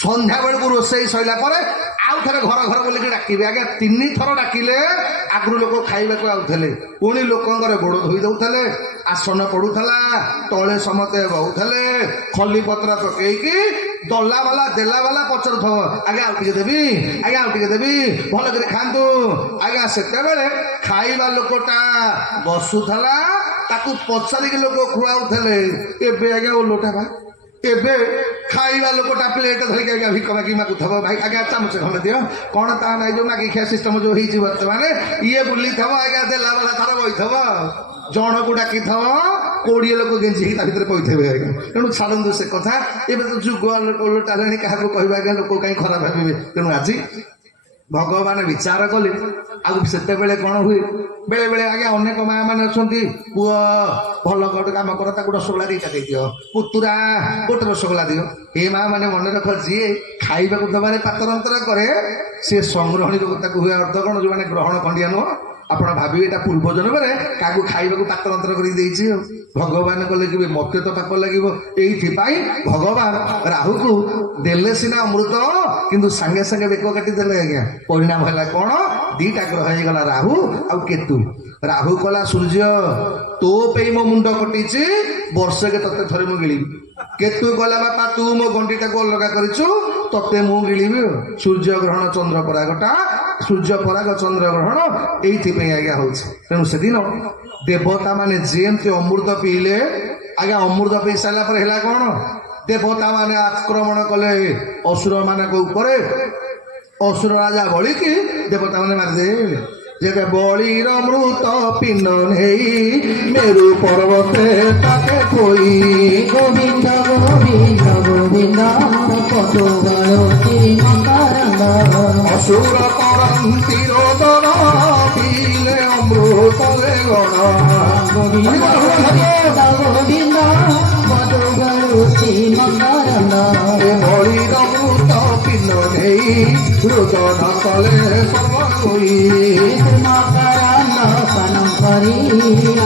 ସନ୍ଧ୍ୟା ବେଳକୁ ରୋଷେଇ ସରିଲା ପରେ ଆଉ ଥରେ ଘର ଘର ବୋଲିକି ଡାକିବେ। ଆଜ୍ଞା 3 ଥର ଡାକିଲେ ଆଗରୁ ଲୋକ ଖାଇବାକୁ ଆଉଥିଲେ, ପୁଣି ଲୋକଙ୍କର ଗୋଡ଼ ଧୋଇ ଦଉଥିଲେ, ଆସନ ପଡୁଥିଲା, ତଳେ ସମସ୍ତେ ବହୁଥିଲେ, ଖଲି ପତ୍ର ପକେଇକି ଦଲା ବାଲା ଦେଲା ବାଲା ପଚାରୁଥିବ, ଆଜ୍ଞା ଆଉ ଟିକେ ଦେବି, ଆଜ୍ଞା ଆଉ ଟିକେ ଦେବି, ଭଲ କରି ଖାଆନ୍ତୁ। ଆଜ୍ଞା ସେତେବେଳେ ଖାଇବା ଲୋକଟା ବସୁଥିଲା, ତାକୁ ପଚାରିକି ଲୋକ ଖୁଆଉଥିଲେ। ଏବେ ଆଜ୍ଞା ଓଲଟା ବା, ଏବେ ଖାଇବା ଲୋକଟା ପ୍ଲେଟ ଧରିକି ଆଜ୍ଞା ଭିକ ମାଗି ମାଗୁଥିବ, ଭାଇ ଆଜ୍ଞା ଚାମଚ ଖଣ୍ଡେ ଦିଅ, କଣ ତା ନାଇଁ ଯୋଉ ମାଗି ଖିଆ ସିଷ୍ଟମ ଯୋଉ ହେଇଛି ବର୍ତ୍ତମାନ, ଇଏ ବୁଲିଥିବ ଆଜ୍ଞା ଦେଲା ବେଲା ତାର ବଇଥିବ, ଜଣକୁ ଡାକିଥିବ 20 ଲୋକ ଗେଞ୍ଜିକି ତା ଭିତରେ ପଇଥିବେ ଆଜ୍ଞା। ତେଣୁ ଛାଡ଼ନ୍ତୁ ସେ କଥା, ଏବେ ତ ଯୁଗ ଓଲଟା ହେଲାଣି, କାହାକୁ କହିବା ଆଜ୍ଞା ଲୋକ କାହିଁ ଖରାପ ଭାବିବେ। ତେଣୁ ଆଜି ଭଗବାନ ବିଚାର କଲେ। ଆଉ ସେତେବେଳେ କଣ ହୁଏ, ବେଳେ ବେଳେ ଆଜ୍ଞା ଅନେକ ମା ମାନେ ଅଛନ୍ତି, ପୁଅ ଭଲ ଗୋଟେ କାମ କର, ତାକୁ ରସଗୋଲା 2ଟା ଦେଇଦିଅ, ପୁତୁରା ଗୋଟେ ରସଗୋଲା ଦିଅ। ଏ ମା ମାନେ ମନେ ରଖ, ଯିଏ ଖାଇବାକୁ ଦେବାରେ ପାତର ଅନ୍ତର କରେ ସିଏ ସଂଗ୍ରହଣୀ ରୋଗ ତାକୁ ହୁଏ। ଅର୍ଥ କଣ, ଯୋଉମାନେ ଗ୍ରହଣ ଖଣ୍ଡିଆ ନୁହଁ, ଆପଣ ଭାବିବେ ଏଟା ପୂର୍ବ ଜନ୍ମରେ କାହାକୁ ଖାଇବାକୁ ପାତର ଅନ୍ତର କରି ଦେଇଛି। ଆଉ ଭଗବାନ କଲେ କି ମତେ ତ ପାପ ଲାଗିବ। ଏଇଥିପାଇଁ ଭଗବାନ ରାହୁକୁ ଦେଲେ ସିନା ଅମୃତ, କିନ୍ତୁ ସାଙ୍ଗେ ସାଙ୍ଗେ ବେକ କାଟି ଦେଲେ ଆଜ୍ଞା। ପରିଣାମ ହେଲା କଣ, 2ଟା ଗ୍ରହ ହେଇଗଲା, ରାହୁ ଆଉ କେତୁ। ରାହୁ କଲା ସୂର୍ଯ୍ୟ ତୋ ପାଇଁ ମୋ ମୁଣ୍ଡ କଟିଛି, ବର୍ଷକେ ତତେ ଥରେ ମୁଁ ଗିଳିବି। କେତୁ କଲା ବାପା ତୁ ମୋ ଗଣ୍ଡିଟାକୁ ଅଲଗା କରିଛୁ, ତତେ ମୁଁ ଗିଳିବି। ସୂର୍ଯ୍ୟ ଗ୍ରହଣ ଚନ୍ଦ୍ର ପରାଗଟା, ସୂର୍ଯ୍ୟ ପରାଗ ଚନ୍ଦ୍ର ଗ୍ରହଣ ଏଇଥିପାଇଁ ଆଜ୍ଞା ହଉଛି। ତେଣୁ ସେଦିନ ଦେବତା ମାନେ ଯେମିତି ଅମୃତ ପିଇଲେ ଆଜ୍ଞା, ଅମୃତ ପିଇ ସାରିଲା ପରେ ହେଲା କଣ, ଦେବତା ମାନେ ଆକ୍ରମଣ କଲେ ଅସୁର ମାନଙ୍କ ଉପରେ। ଅସୁର ରାଜା ବଳିକି ଦେବତା ମାନେ ମାରିଦେଲେ। ଯେବେ ବଳିର ମୃତ ପିଣ୍ଡ ନେଇ ମେରୁ ପର୍ବତେ ତାକେ ଥୋଇ, ଗୋବିନ୍ଦ ଗୋବିନ୍ଦ ଗୋବିନ୍ଦ ପଟୁଗଳତି ମକରନ୍ଦ, ଅସୁର କରନ୍ତି ରୋଦନ ପିଲେ ଅମୃତରେ ଗଣ। ଗୋବିନ୍ଦ ଗୋବିନ୍ଦ ଗୋବିନ୍ଦ ପଟୁଗଳତି ମକରନ୍ଦ, ଏ ବଳିର ମୃତ ପିଣ୍ଡ ନେଇ ରୋଦନ କଲେ ସର୍ବୋଇ। ମକରନ୍ଦ ପାନ କରି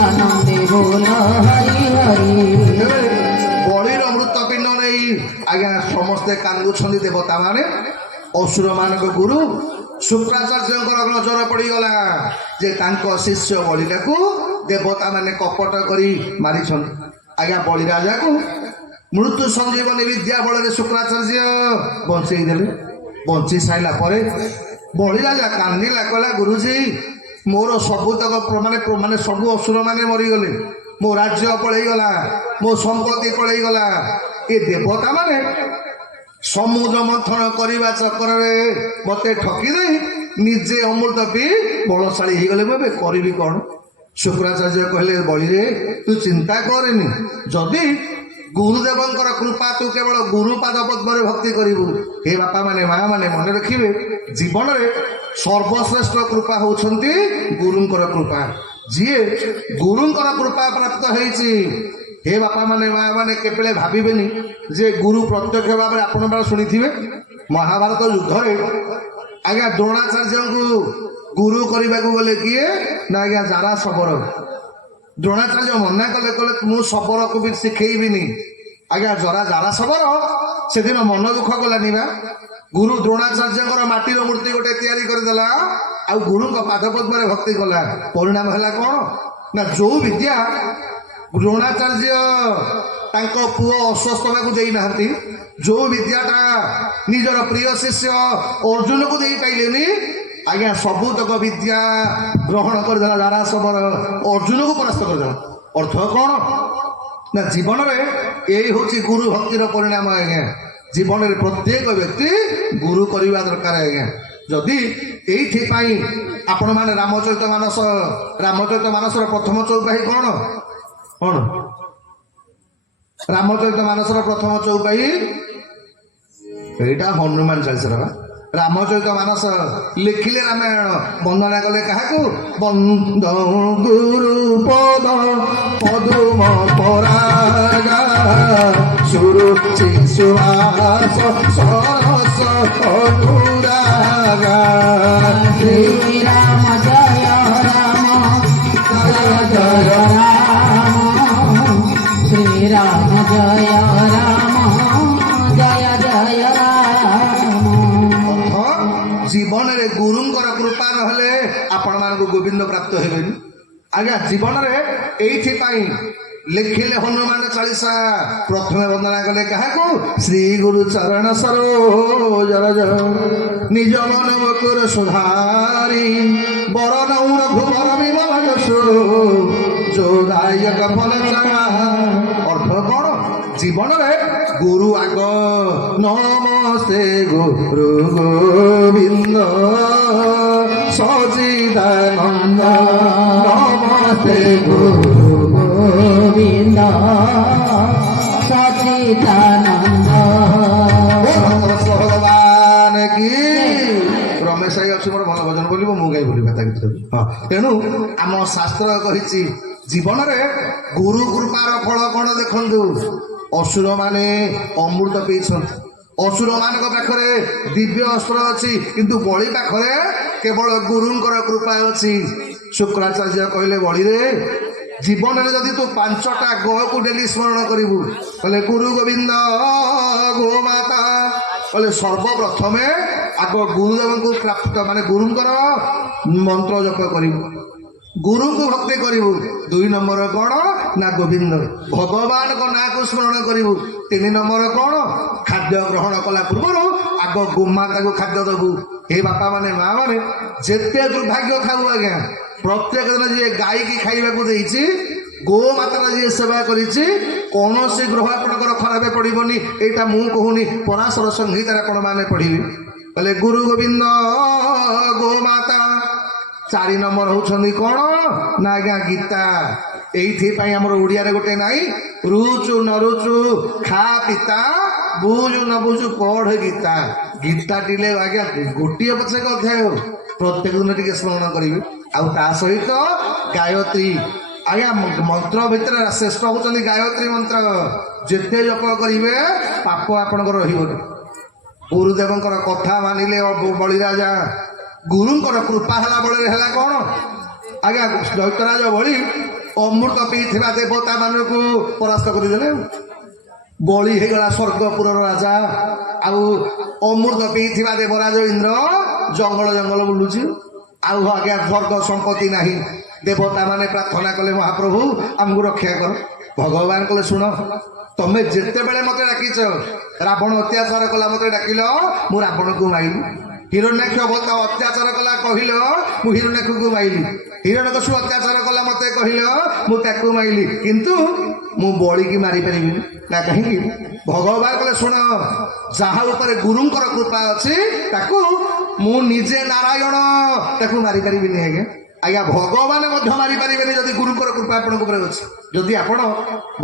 ଆନନ୍ଦେ ବୋଲ ହରି ହରି। ବଳିର ମୃତ ପିଣ୍ଡ ନେଇ ଆଜ୍ଞା ସମସ୍ତେ କାନ୍ଦୁଛନ୍ତି ଦେବତା ମାନେ। ଅସୁର ମାନଙ୍କ ଗୁରୁ ଶୁକ୍ରାଚାର୍ଯ୍ୟଙ୍କର ନଜର ପଡିଗଲା ଯେ ତାଙ୍କ ଶିଷ୍ୟ ବଳିଟାକୁ ଦେବତା ମାନେ କପଟ କରି ମାରିଛନ୍ତି। ଆଜ୍ଞା ବଳି ରାଜାକୁ ମୃତ୍ୟୁ ସଞ୍ଜୀବନୀ ବିଦ୍ୟା ବଳରେ ଶୁକ୍ରାଚାର୍ଯ୍ୟ ବଞ୍ଚେଇ ଦେଲେ। ବଞ୍ଚି ସାରିଲା ପରେ ବଳି ରାଜା କାନ୍ଦିଲା, କହିଲା ଗୁରୁଜୀ ମୋର ସବୁତକ ମାନେ ସବୁ ଅସୁର ମାନେ ମରିଗଲେ, ମୋ ରାଜ୍ୟ ପଳେଇଗଲା, ମୋ ସମ୍ପତ୍ତି ପଳେଇଗଲା। ଏ ଦେବତା ମାନେ ସମୁଦ୍ର ମନ୍ଥନ କରିବା ଚକ୍କରରେ ମତେ ଠକି ଦେଇ ନିଜେ ଅମୃତ ପିଇ ବଳଶାଳୀ ହେଇଗଲେ। ମୁଁ ଏବେ କରିବି କଣ? ଶୁକ୍ରାଚାର୍ଯ୍ୟ କହିଲେ ବଳିରେ ତୁ ଚିନ୍ତା କରେନି, ଯଦି ଗୁରୁଦେବଙ୍କର କୃପା, ତୁ କେବଳ ଗୁରୁପାଦ ପଦ୍ମରେ ଭକ୍ତି କରିବୁ। ହେ ବାପା ମାନେ ମା ମାନେ ମନେ ରଖିବେ, ଜୀବନରେ ସର୍ବଶ୍ରେଷ୍ଠ କୃପା ହଉଛନ୍ତି ଗୁରୁଙ୍କର କୃପା। ଯିଏ ଗୁରୁଙ୍କର କୃପା ପ୍ରାପ୍ତ ହେଇଛି, ହେ ବାପା ମାନେ ମା ମାନେ କେବେଳେ ଭାବିବେନି ଯେ ଗୁରୁ ପ୍ରତ୍ୟକ୍ଷ ଭାବରେ ଆପଣ ବେଳେ ଶୁଣିଥିବେ ମହାଭାରତ ଯୁଦ୍ଧରେ ଆଜ୍ଞା ଦ୍ରୋଣାଚାର୍ଯ୍ୟଙ୍କୁ ଗୁରୁ କରିବାକୁ ଗଲେ କିଏ ନା ଆଜ୍ଞା ଜାରା ଶବର। ଦ୍ରୋଣାଚାର୍ଯ୍ୟ ମନା କଲେ, କହିଲେ ମୁଁ ଶବରକୁ ବି ଶିଖେଇବିନି। ଆଜ୍ଞା ଜାରା ଶବର ସେଦିନ ମନ ଦୁଃଖ କଲାନି ବା। ଗୁରୁ ଦ୍ରୋଣାଚାର୍ଯ୍ୟଙ୍କର ମାଟିର ମୂର୍ତ୍ତି ଗୋଟେ ତିଆରି କରିଦେଲା, ଆଉ ଗୁରୁଙ୍କ ପାଦ ପଦ୍ମରେ ଭକ୍ତି କଲା। ପରିଣାମ ହେଲା କଣ ନା, ଯୋଉ ବିଦ୍ୟା ଦ୍ରୋଣାଚାର୍ଯ୍ୟ ତାଙ୍କ ପୁଅ ଅଶ୍ୱସ୍ତଭାକୁ ଦେଇନାହାନ୍ତି, ଯୋଉ ବିଦ୍ୟାଟା ନିଜର ପ୍ରିୟ ଶିଷ୍ୟ ଅର୍ଜୁନକୁ ଦେଇ ପାଇଲେନି, ଆଜ୍ଞା ସବୁତକ ବିଦ୍ୟା ଗ୍ରହଣ କରିଦେଲା ଜାରା ଶବର, ଅର୍ଜୁନକୁ ପରାସ୍ତ କରିଦେଲା। ଅର୍ଥ କଣ ନା, ଜୀବନରେ ଏଇ ହଉଛି ଗୁରୁ ଭକ୍ତିର ପରିଣାମ। ଆଜ୍ଞା ଜୀବନରେ ପ୍ରତ୍ୟେକ ବ୍ୟକ୍ତି ଗୁରୁ କରିବା ଦରକାର। ଆଜ୍ଞା ଯଦି ଏଇଥିପାଇଁ ଆପଣ ମାନେ ରାମଚରିତ ମାନସର ପ୍ରଥମ ଚଉପାଇ କଣ କଣ ରାମଚରିତ ମାନସର ପ୍ରଥମ ଚଉପାଇ ଏଇଟା ହନୁମାନ ଚାଳିଶାର ବା। ରାମଚରିତ ମାନସ ଲେଖିଲେ ରାମାୟଣ, ବନ୍ଦନା କଲେ କାହାକୁ? ବନ୍ଦ ଗୁରୁ ପଦ ପଦୁମ ପରାଗା ସୁରୁଚି ସୁହାସ ସରସ ଅନୁରାଗା। ଶ୍ରୀ ରାମ ଜୟ ରାମ ଜୟ ଜୟ ରାମ, ଶ୍ରୀ ରାମ ଜୟ ରାମ ଜୟ ଜୟ ରାମ। ଗୁରୁଙ୍କର କୃପା ନହେଲେ ଆପଣମାନଙ୍କୁ ଗୋବିନ୍ଦ ପ୍ରାପ୍ତ ହେବେନି। ଆଜ୍ଞା ଜୀବନରେ ଏଇଥିପାଇଁ ଲେଖିଲେ ହନୁମାନ ଚାଳିଶା ପ୍ରଥମେ ବନ୍ଦନା କଲେ କାହାକୁ? ଶ୍ରୀ ଗୁରୁ ଚରଣ ସରୋଜ ନିଜ ମନ ବକୁର ସୁଧାରି ବରଣ ରଘୁବର ବିମଳ ଯଶୋ ଯୋଦାୟକ ଫଳ ଚାହା। ଅର୍ଥ କଣ? ଜୀବନରେ ଗୁରୁ ଆଗ ନମସ୍ତେ ଗୁରୁ ଗୋବିନ୍ଦ ସଚିଦାନନ୍ଦ ନମସ୍ତେ ଗୁରୁ গোবিন্দ সচিদানন্দ। ଭଗବାନ କି ରମେଶ ଭାଇ ଅଛି ମୋର ଭଲ ଭଜନ ବୋଲିବ, ମୁଁ ଗାଇ ବୋଲିବା ତା ଭିତରେ। ହଁ, ତେଣୁ ଆମ ଶାସ୍ତ୍ର କହିଛି ଜୀବନରେ ଗୁରୁ କୃପାର ଫଳ କଣ ଦେଖନ୍ତୁ। ଅସୁର ମାନେ ଅମୃତ ପିଇଛନ୍ତି, ଅସୁର ମାନଙ୍କ ପାଖରେ ଦିବ୍ୟ ଅସ୍ତ୍ର ଅଛି, କିନ୍ତୁ ବଳି ପାଖରେ କେବଳ ଗୁରୁଙ୍କର କୃପା ଅଛି। ଶୁକ୍ରାଚାର୍ଯ୍ୟ କହିଲେ ବଳିରେ ଜୀବନରେ ଯଦି ତୁ 5ଟା ଗୋକୁ ଡେଲି ସ୍ମରଣ କରିବୁ, କହିଲେ ଗୁରୁ ଗୋବିନ୍ଦ ଗୋମାତା, କହିଲେ ସର୍ବପ୍ରଥମେ ଆଗ ଗୁରୁଦେବଙ୍କୁ ପ୍ରାପ୍ତ ମାନେ ଗୁରୁଙ୍କର ମନ୍ତ୍ର ଜପ କରିବୁ, ଗୁରୁଙ୍କୁ ଭକ୍ତି କରିବୁ। 2 ନମ୍ବର କଣ ନା ଗୋବିନ୍ଦ ଭଗବାନଙ୍କ ନାଁକୁ ସ୍ମରଣ କରିବୁ। 3 ନମ୍ବର କଣ? ଖାଦ୍ୟ ଗ୍ରହଣ କଲା ପୂର୍ବରୁ ଆଗ ଗୋମାତାକୁ ଖାଦ୍ୟ ଦବୁ। ହେ ବାପା ମାନେ ମା ମାନେ ଯେତେ ଦୁର୍ଭାଗ୍ୟ ଥାଉ ଆଜ୍ଞା, ପ୍ରତ୍ୟେକ ଦିନ ଯିଏ ଗାଈକି ଖାଇବାକୁ ଦେଇଛି, ଗୋମାତାର ଯିଏ ସେବା କରିଛି, କୌଣସି ଗ୍ରହ ଆପଣଙ୍କର ଖରାପ ପଡ଼ିବନି। ଏଇଟା ମୁଁ କହୁନି, ପରାଶର ସଂହିତାରେ ଆପଣ ମାନେ ପଢ଼ିବେ। କହିଲେ ଗୁରୁ ଗୋବିନ୍ଦ ଗୋମାତା। 4 ନମ୍ବର ହଉଛନ୍ତି କଣ ନା ଆଜ୍ଞା ଗୀତା। ଏଇଥିପାଇଁ ଆମର ଓଡ଼ିଆରେ ଗୋଟେ ନାହିଁ, ରୁଚୁ ନ ରୁଚୁ ଖା ପିତା, ବୁଝୁ ନ ବୁଝୁ ପଢ ଗୀତା। ଗୀତା ଟିଲେ ଆଜ୍ଞା ଗୋଟିଏ ପଛକେ ଅଧ୍ୟାୟ ପ୍ରତ୍ୟେକ ଦିନ ଟିକେ ସ୍ମରଣ କରିବେ। ଆଉ ତା ସହିତ ଗାୟତ୍ରୀ। ଆଜ୍ଞା ମନ୍ତ୍ର ଭିତରେ ଶ୍ରେଷ୍ଠ ହଉଛନ୍ତି ଗାୟତ୍ରୀ ମନ୍ତ୍ର। ଯେତେ ଜପ କରିବେ ପାପ ଆପଣଙ୍କର ରହିବନି। ଗୁରୁଦେବଙ୍କର କଥା ମାନିଲେ ବଳିରାଜା, ଗୁରୁଙ୍କର କୃପା ହେଲା ବଳରେ ହେଲା କଣ ଆଜ୍ଞା? ଦୈତ୍ୟରାଜ ବଳି ଅମୃତ ପିଇଥିବା ଦେବତା ମାନଙ୍କୁ ପରାସ୍ତ କରିଦେଲେ। ବଳି ହେଇଗଲା ସ୍ୱର୍ଗପୁରର ରାଜା, ଆଉ ଅମୃତ ପିଇଥିବା ଦେବରାଜ ଇନ୍ଦ୍ର ଜଙ୍ଗଲ ଜଙ୍ଗଲ ବୁଲୁଛି। ଆଉ ଆଜ୍ଞା ସ୍ୱର୍ଗ ସମ୍ପତ୍ତି ନାହିଁ। ଦେବତା ମାନେ ପ୍ରାର୍ଥନା କଲେ ମହାପ୍ରଭୁ ଆମକୁ ରକ୍ଷା କର। ଭଗବାନ କହିଲେ ଶୁଣ, ତମେ ଯେତେବେଳେ ମତେ ଡାକିଛ, ରାବଣ ଅତ୍ୟାଚାର କଲା ମତେ ଡାକିଲ, ମୁଁ ରାବଣକୁ ମାଇଲି। ହିରଣ୍ୟାକ୍ଷ ଅତ୍ୟାଚାର କଲା କହିଲ, ମୁଁ ହିରଣ୍ୟାକ୍ଷକୁ ମାଇଲି। ହିରଣ୍ୟକଶିପୁ ଅତ୍ୟାଚାର କଲା ମତେ କହିଲ, ମୁଁ ତାକୁ ମାଇଲି। କିନ୍ତୁ ମୁଁ ବଳିକି ମାରିପାରିବିନି। ନା କାହିଁକି? ଭଗବାନ କହିଲେ ଶୁଣ, ଯାହା ଉପରେ ଗୁରୁଙ୍କର କୃପା ଅଛି ତାକୁ ମୁଁ ନିଜେ ନାରାୟଣ ତାକୁ ମାରିପାରିବିନି। ଆଜ୍ଞା ଆଜ୍ଞା ଭଗବାନ ମଧ୍ୟ ମାରିପାରିବେନି ଯଦି ଗୁରୁଙ୍କର କୃପା ଆପଣଙ୍କ ଉପରେ ଅଛି। ଯଦି ଆପଣ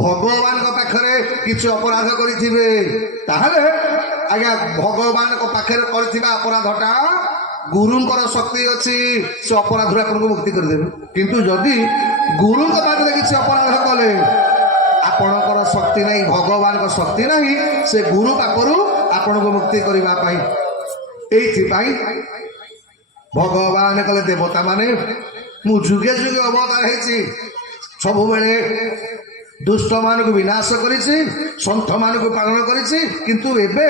ଭଗବାନଙ୍କ ପାଖରେ କିଛି ଅପରାଧ କରିଥିବେ, ତାହେଲେ ଆଜ୍ଞା ଭଗବାନଙ୍କ ପାଖରେ କରିଥିବା ଅପରାଧଟା ଗୁରୁଙ୍କର ଶକ୍ତି ଅଛି, ସେ ଅପରାଧରୁ ଆପଣଙ୍କୁ ମୁକ୍ତି କରିଦେବେ। କିନ୍ତୁ ଯଦି ଗୁରୁଙ୍କ ପାଖରେ କିଛି ଅପରାଧ କଲେ, ଆପଣଙ୍କର ଶକ୍ତି ନାହିଁ, ଭଗବାନଙ୍କ ଶକ୍ତି ନାହିଁ ସେ ଗୁରୁ ପାଖରୁ ଆପଣଙ୍କୁ ମୁକ୍ତି କରିବା ପାଇଁ। ଏଇଥିପାଇଁ ଭଗବାନ କଲେ ଦେବତା ମାନେ ମୁଁ ଯୁଗେ ଯୁଗେ ଅବତାର ହେଇଛି, ସବୁବେଳେ ଦୁଷ୍ଟ ମାନଙ୍କୁ ବିନାଶ କରିଛି, ସନ୍ଥ ମାନଙ୍କୁ ପାଳନ କରିଛି। କିନ୍ତୁ ଏବେ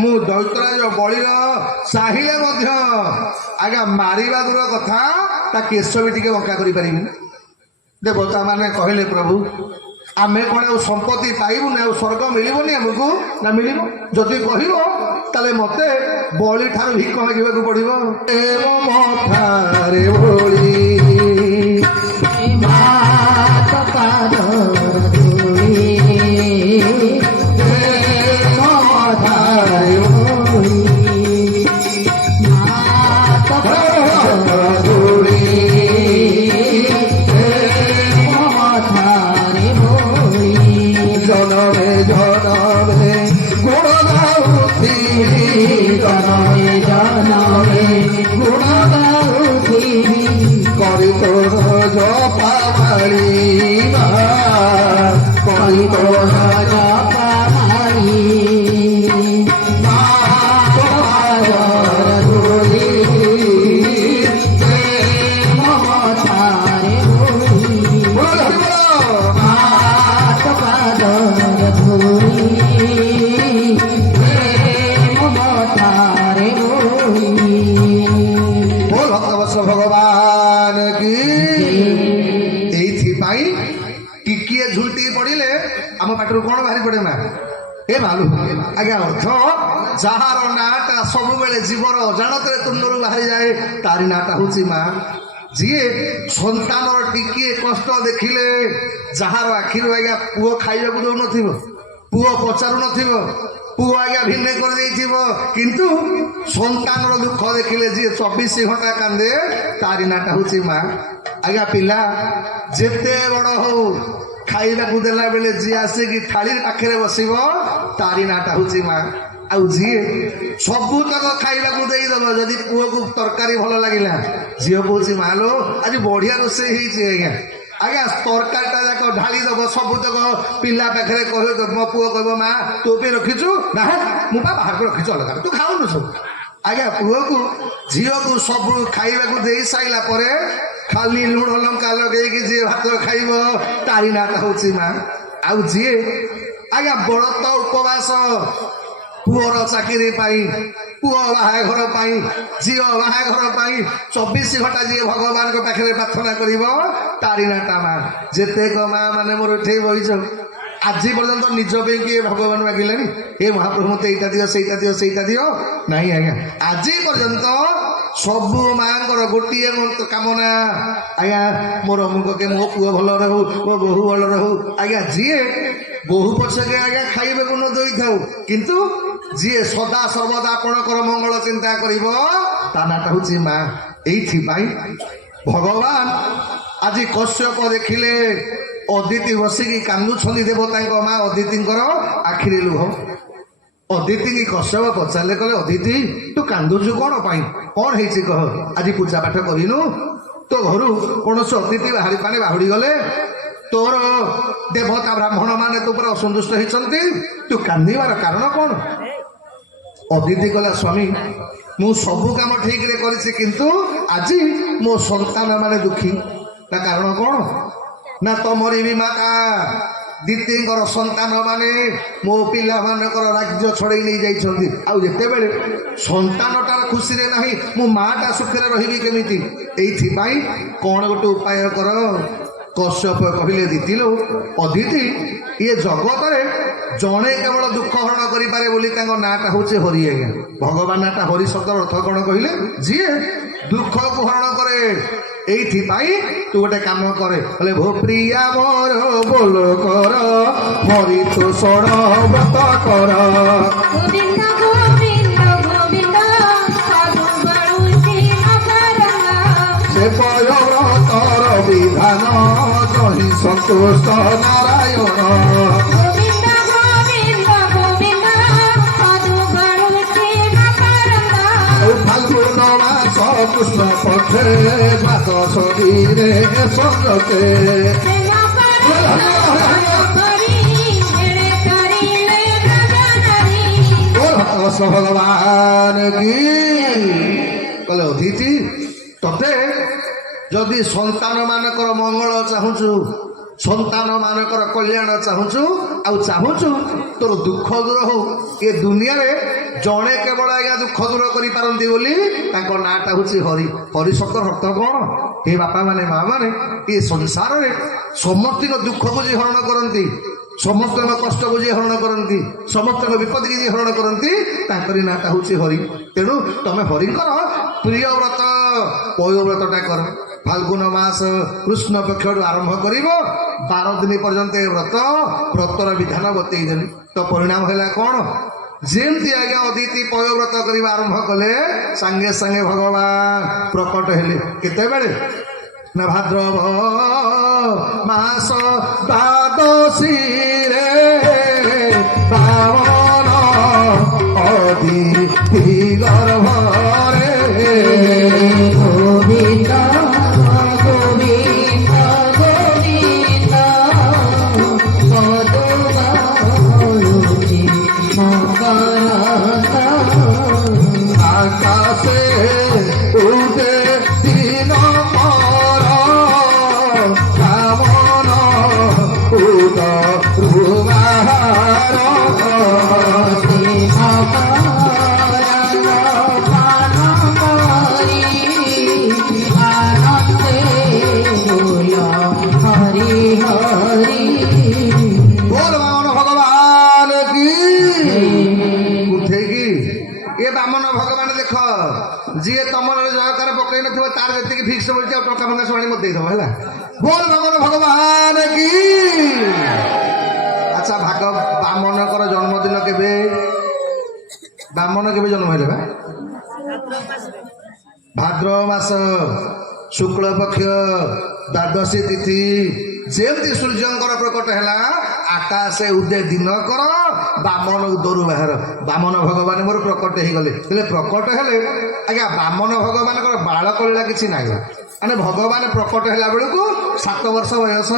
ମୁଁ ଦୈତ୍ୟରାଜ ବଳିର ଚାହିଁଲେ ମଧ୍ୟ ଆଜ୍ଞା ମାରିବା ଦୂର କଥା, ତା କେଶ ବି ଟିକେ ବଙ୍କା କରିପାରିବି। ଦେବତା ମାନେ କହିଲେ ପ୍ରଭୁ ଆମେ କଣ ଆଉ ସମ୍ପତ୍ତି ପାଇବୁନି, ଆଉ ସ୍ୱର୍ଗ ମିଳିବନି ଆମକୁ? ନା ମିଳିବ। ଯଦି କହିବ ତାହେଲେ ମତେ ବଳି ଠାରୁ ଭିକ ମାଗିବାକୁ ପଡିବ। ମଥାରେ ବଳି କରି ତୋର ଜପାଳି କରି ତୋର ଜପାଳି ଭଗବାନ କି ଏଇଥିପାଇଁ ଟିକିଏ ଝୁଣ୍ଟି ପଡ଼ିଲେ ଆମ ପାଟିରୁ କ'ଣ ବାହାରି ପଡ଼େ ମା ଏ ମାଲୁ ଆଜ୍ଞା ଅର୍ଥ ଯାହାର ନାଁଟା ସବୁବେଳେ ଜୀବର ଅଜାଣତରେ ତୁଣ୍ଡରୁ ବାହାରିଯାଏ ତାରି ନାଁଟା ହେଉଛି ମା ଯିଏ ସନ୍ତାନର ଟିକିଏ କଷ୍ଟ ଦେଖିଲେ ଯାହାର ଆଖିରୁ ଆଜ୍ଞା ପୁଅ ଖାଇବାକୁ ଦେଉନଥିବ ପୁଅ ପଚାରୁନଥିବ ପୁଅ ଆଜ୍ଞା ଭିନ୍ନ କରିଦେଇଥିବ କିନ୍ତୁ ସନ୍ତାନର ଦୁଃଖ ଦେଖିଲେ ଯିଏ 24 ଘଣ୍ଟା କାନ୍ଦେ ତାରି ନାଁଟା ହେଉଛି ମା ଆଜ୍ଞା ପିଲା ଯେତେ ବଡ଼ ହଉ ଖାଇବାକୁ ଦେଲା ବେଳେ ଯିଏ ଆସିକି ଥାଳି ପାଖରେ ବସିବ ତାରି ନାଁଟା ହେଉଛି ମା ଆଉ ଯିଏ ସବୁତକ ଖାଇବାକୁ ଦେଇଦବ ଯଦି ପୁଅକୁ ତରକାରୀ ଭଲ ଲାଗିଲା ଝିଅ କହୁଛି ମା ଲୋ ଆଜି ବଢିଆ ରୋଷେଇ ହେଇଛି ଆଜ୍ଞା ଆଜ୍ଞା ତରକାରୀଟା ଯାକ ଢାଳି ଦବ ସବୁତକ ପିଲା ପାଖରେ କହିବ ମୋ ପୁଅ କହିବ ମା ତୋ ପାଇଁ ରଖିଛୁ ନା ମୁଁ ବା ବାହାରକୁ ରଖିଛୁ ଅଲଗା ତୁ ଖାଉନୁ ସବୁ ଆଜ୍ଞା ପୁଅକୁ ଝିଅକୁ ସବୁ ଖାଇବାକୁ ଦେଇ ସାରିଲା ପରେ ଖାଲି ଲୁଣ ଲଙ୍କା ଲଗେଇକି ଯିଏ ଭାତ ଖାଇବ ତାରି ନାଁଟା ହେଉଛି ମା ଆଉ ଯିଏ ଆଜ୍ଞା ବ୍ରତ ଉପବାସ ପୁଅର ଚାକିରି ପାଇଁ ପୁଅ ବାହାଘର ପାଇଁ ଝିଅ ବାହାଘର ପାଇଁ 24 ଘଣ୍ଟା ଯିଏ ଭଗବାନଙ୍କ ପାଖରେ ପ୍ରାର୍ଥନା କରିବ ତାରି ନାଁଟା ମା ଯେତେକ ମା ମାନେ ମୋର ଉଠେଇ ବହିଛ ଆଜି ପର୍ଯ୍ୟନ୍ତ ନିଜ ପାଇଁ କିଏ ଭଗବାନ ମାଗିଲେଣି ଏ ମହାପ୍ରଭୁ ମତେ ଏଇଟା ଦିଅ ସେଇଟା ଦିଅ ନାହିଁ ଆଜ୍ଞା ଆଜି ପର୍ଯ୍ୟନ୍ତ ସବୁ ମାଙ୍କର ଗୋଟିଏ କାମନା ଆଜ୍ଞା ମୋର ଅମୁକକେ ମୋ ପୁଅ ଭଲ ରହୁ ମୋ ବୋହୂ ଭଲ ରହୁ ଆଜ୍ଞା ଯିଏ ବୋହୂ ପଛକେ ଆଜ୍ଞା ଖାଇବାକୁ ନ ଦେଇଥାଉ କିନ୍ତୁ ଯିଏ ସଦା ସର୍ବଦା ଆପଣଙ୍କର ମଙ୍ଗଳ ଚିନ୍ତା କରିବ ତା ନାଁଟା ହେଉଛି ମା ଏଇଥିପାଇଁ ଭଗବାନ ଆଜି କଶ୍ୟପ ଦେଖିଲେ ଅଦିତି ବସିକି କାନ୍ଦୁଛନ୍ତି ଦେବତାଙ୍କ ମା ଅଦିତିଙ୍କର ଆଖିରେ ଲୁହ ଅଦିତିକି କଶ୍ୟପ ପଚାରିଲେ କହିଲେ ଅଦିତି ତୁ କାନ୍ଦୁଛୁ କ'ଣ ପାଇଁ କ'ଣ ହେଇଛି କହ ଆଜି ପୂଜା ପାଠ କରିନୁ ତୋ ଘରୁ କୌଣସି ଅତିଥି ବାହୁଡ଼ି ଗଲେ ତୋର ଦେବତା ବ୍ରାହ୍ମଣ ମାନେ ତୋ ଉପରେ ଅସନ୍ତୁଷ୍ଟ ହେଇଛନ୍ତି ତୁ କାନ୍ଦିବାର କାରଣ କ'ଣ ଅଦିତି କହିଲା ସ୍ୱାମୀ ମୁଁ ସବୁ କାମ ଠିକରେ କରିଛି କିନ୍ତୁ ଆଜି ମୋ ସନ୍ତାନ ମାନେ ଦୁଃଖୀ ତା କାରଣ କ'ଣ ନା ତମରି ବି ମାତା ଦିତିଙ୍କର ସନ୍ତାନ ମାନେ ମୋ ପିଲାମାନଙ୍କର ରାଜ୍ୟ ଛଡ଼େଇ ନେଇ ଯାଇଛନ୍ତି ଆଉ ଯେତେବେଳେ ସନ୍ତାନଟାର ଖୁସିରେ ନାହିଁ ମୁଁ ମାଟା ସୁଖରେ ରହିବି କେମିତି ଏଇଥିପାଇଁ କ'ଣ ଗୋଟେ ଉପାୟ କର କଶ୍ୟପ କହିଲେ ଦିତିଲୋ ଅଦିତି ଇଏ ଜଗତରେ ଜଣେ କେବଳ ଦୁଃଖ ହରଣ କରିପାରେ ବୋଲି ତାଙ୍କ ନାଁଟା ହେଉଛି ହରି ଆଜ୍ଞା ଭଗବାନ ନାଁଟା ହରି ଶବ୍ଦର ଅର୍ଥ କ'ଣ କହିଲେ ଯିଏ ଦୁଃଖକୁ ହରଣ କରେ এইথিপাই তু গোটে কাম করে বলে ভো প্রিয়া মোর বল কর হরি তো সড়বত কর গোবিন্দ গোবিন্দ গোবিন্দ সাধু বাড়ুছি নকরঙ্গ সে পয়ব্রতর বিধান জহি সন্তুষ্ট নারায়ণ গোবিন্দ গোবিন্দ গোবিন্দ সাধু বাড়ুছি নকরঙ্গ ফাল্গুন মাস কৃষ্ণ পক্ষে দ্বাদশ দিনে সঙ্গতে ভগবান কি কলে অদিতি তোতে যদি সন্তান মানকর মঙ্গল চাহুছু সন্তান মানকর কল্যাণ চাহুছু আউ চাহুছু তোর দুঃখ দূর হো এ দুনিয়ারে জনে কেবল আজ্ঞা দুঃখ দূর করে পারନ୍ତି বলি তাଙ୍କ নাঁটা হচ্ছে হরি হরি শব্দর অর্থ কোণ হে বাপা মানে মা মানে এ সংসারে সমস্ত দুঃখକୁ যে হরণ করନ୍ତି ସମସ୍ତଙ୍କ କଷ୍ଟକୁ ଯିଏ ହରଣ କରନ୍ତି ସମସ୍ତଙ୍କ ବିପଦକୁ ଯିଏ ହରଣ କରନ୍ତି ତାଙ୍କରି ନାଁଟା ହେଉଛି ହରି ତେଣୁ ତମେ ହରିଙ୍କର ପ୍ରିୟ ବ୍ରତ ପୈବ୍ରତଟା କର ফাল্গুন মাস কৃষ্ণ পক্ষରୁ ଆରମ୍ଭ କରିବ 12 ଦିନ ପର୍ଯ୍ୟନ୍ତ ଏ ବ୍ରତର ବିଧାନ ବତେଇ ଦେଲି ତ ପରିଣାମ ହେଲା କ'ଣ ଯେମିତି ଆଜ୍ଞା ଅଦିତି ପୈବ୍ରତ କରିବା ଆରମ୍ଭ କଲେ ସାଙ୍ଗେ ସାଙ୍ଗେ ଭଗବାନ ପ୍ରକଟ ହେଲେ କେତେବେଳେ ନା ଭାଦ୍ରବ ମାସ ଦ୍ୱାଦଶୀରେ ପାବନ ଅଦିତି ଗର୍ଭରେ গোবিন্দ গোবিন্দ গোবিন্দ পদবাউচি মকরন্দ আকাশে উঠে দিন পর কামন উদ রুবাহার মকরন্দ ଏ ବାମନ ଭଗବାନ ଦେଖ ଯିଏ ତମର ଜୟକାର ପକେଇ ନଥିବ ତାର ଯେତିକି ଫିକ୍ସ ବଳିଛି ଆଉ ଟଙ୍କା ଫଙ୍କା ଶୁଣି ମତେ ଦେଇଦବ ହେଲା। ବୋଲ ବାମନ ଭଗବାନ କି। ଆଚ୍ଛା ଭାଗ ବାମନଙ୍କର ଜନ୍ମଦିନ କେବେ? ବାମନ କେବେ ଜନ୍ମ ହେଲେ ବା? ଭାଦ୍ରବ ମାସ ଶୁକ୍ଳ ପକ୍ଷ ଦ୍ୱାଦଶୀ ତିଥି। ଯେମିତି ସୂର୍ଯ୍ୟଙ୍କର ପ୍ରକଟ ହେଲା ଆକାଶେ ଉଦୟ ଦିନକର ବାମନ ଉଦରୁ ବାହାର। ବାମନ ଭଗବାନ ମୋର ପ୍ରକଟ ହେଇଗଲେ। ହେଲେ ପ୍ରକଟ ହେଲେ ଆଜ୍ଞା ବାମନ ଭଗବାନଙ୍କର ବାଳକଳୀଳା କିଛି ନାହିଁ। ମାନେ ଭଗବାନ ପ୍ରକଟ ହେଲା ବେଳକୁ 7 ବର୍ଷ ବୟସ।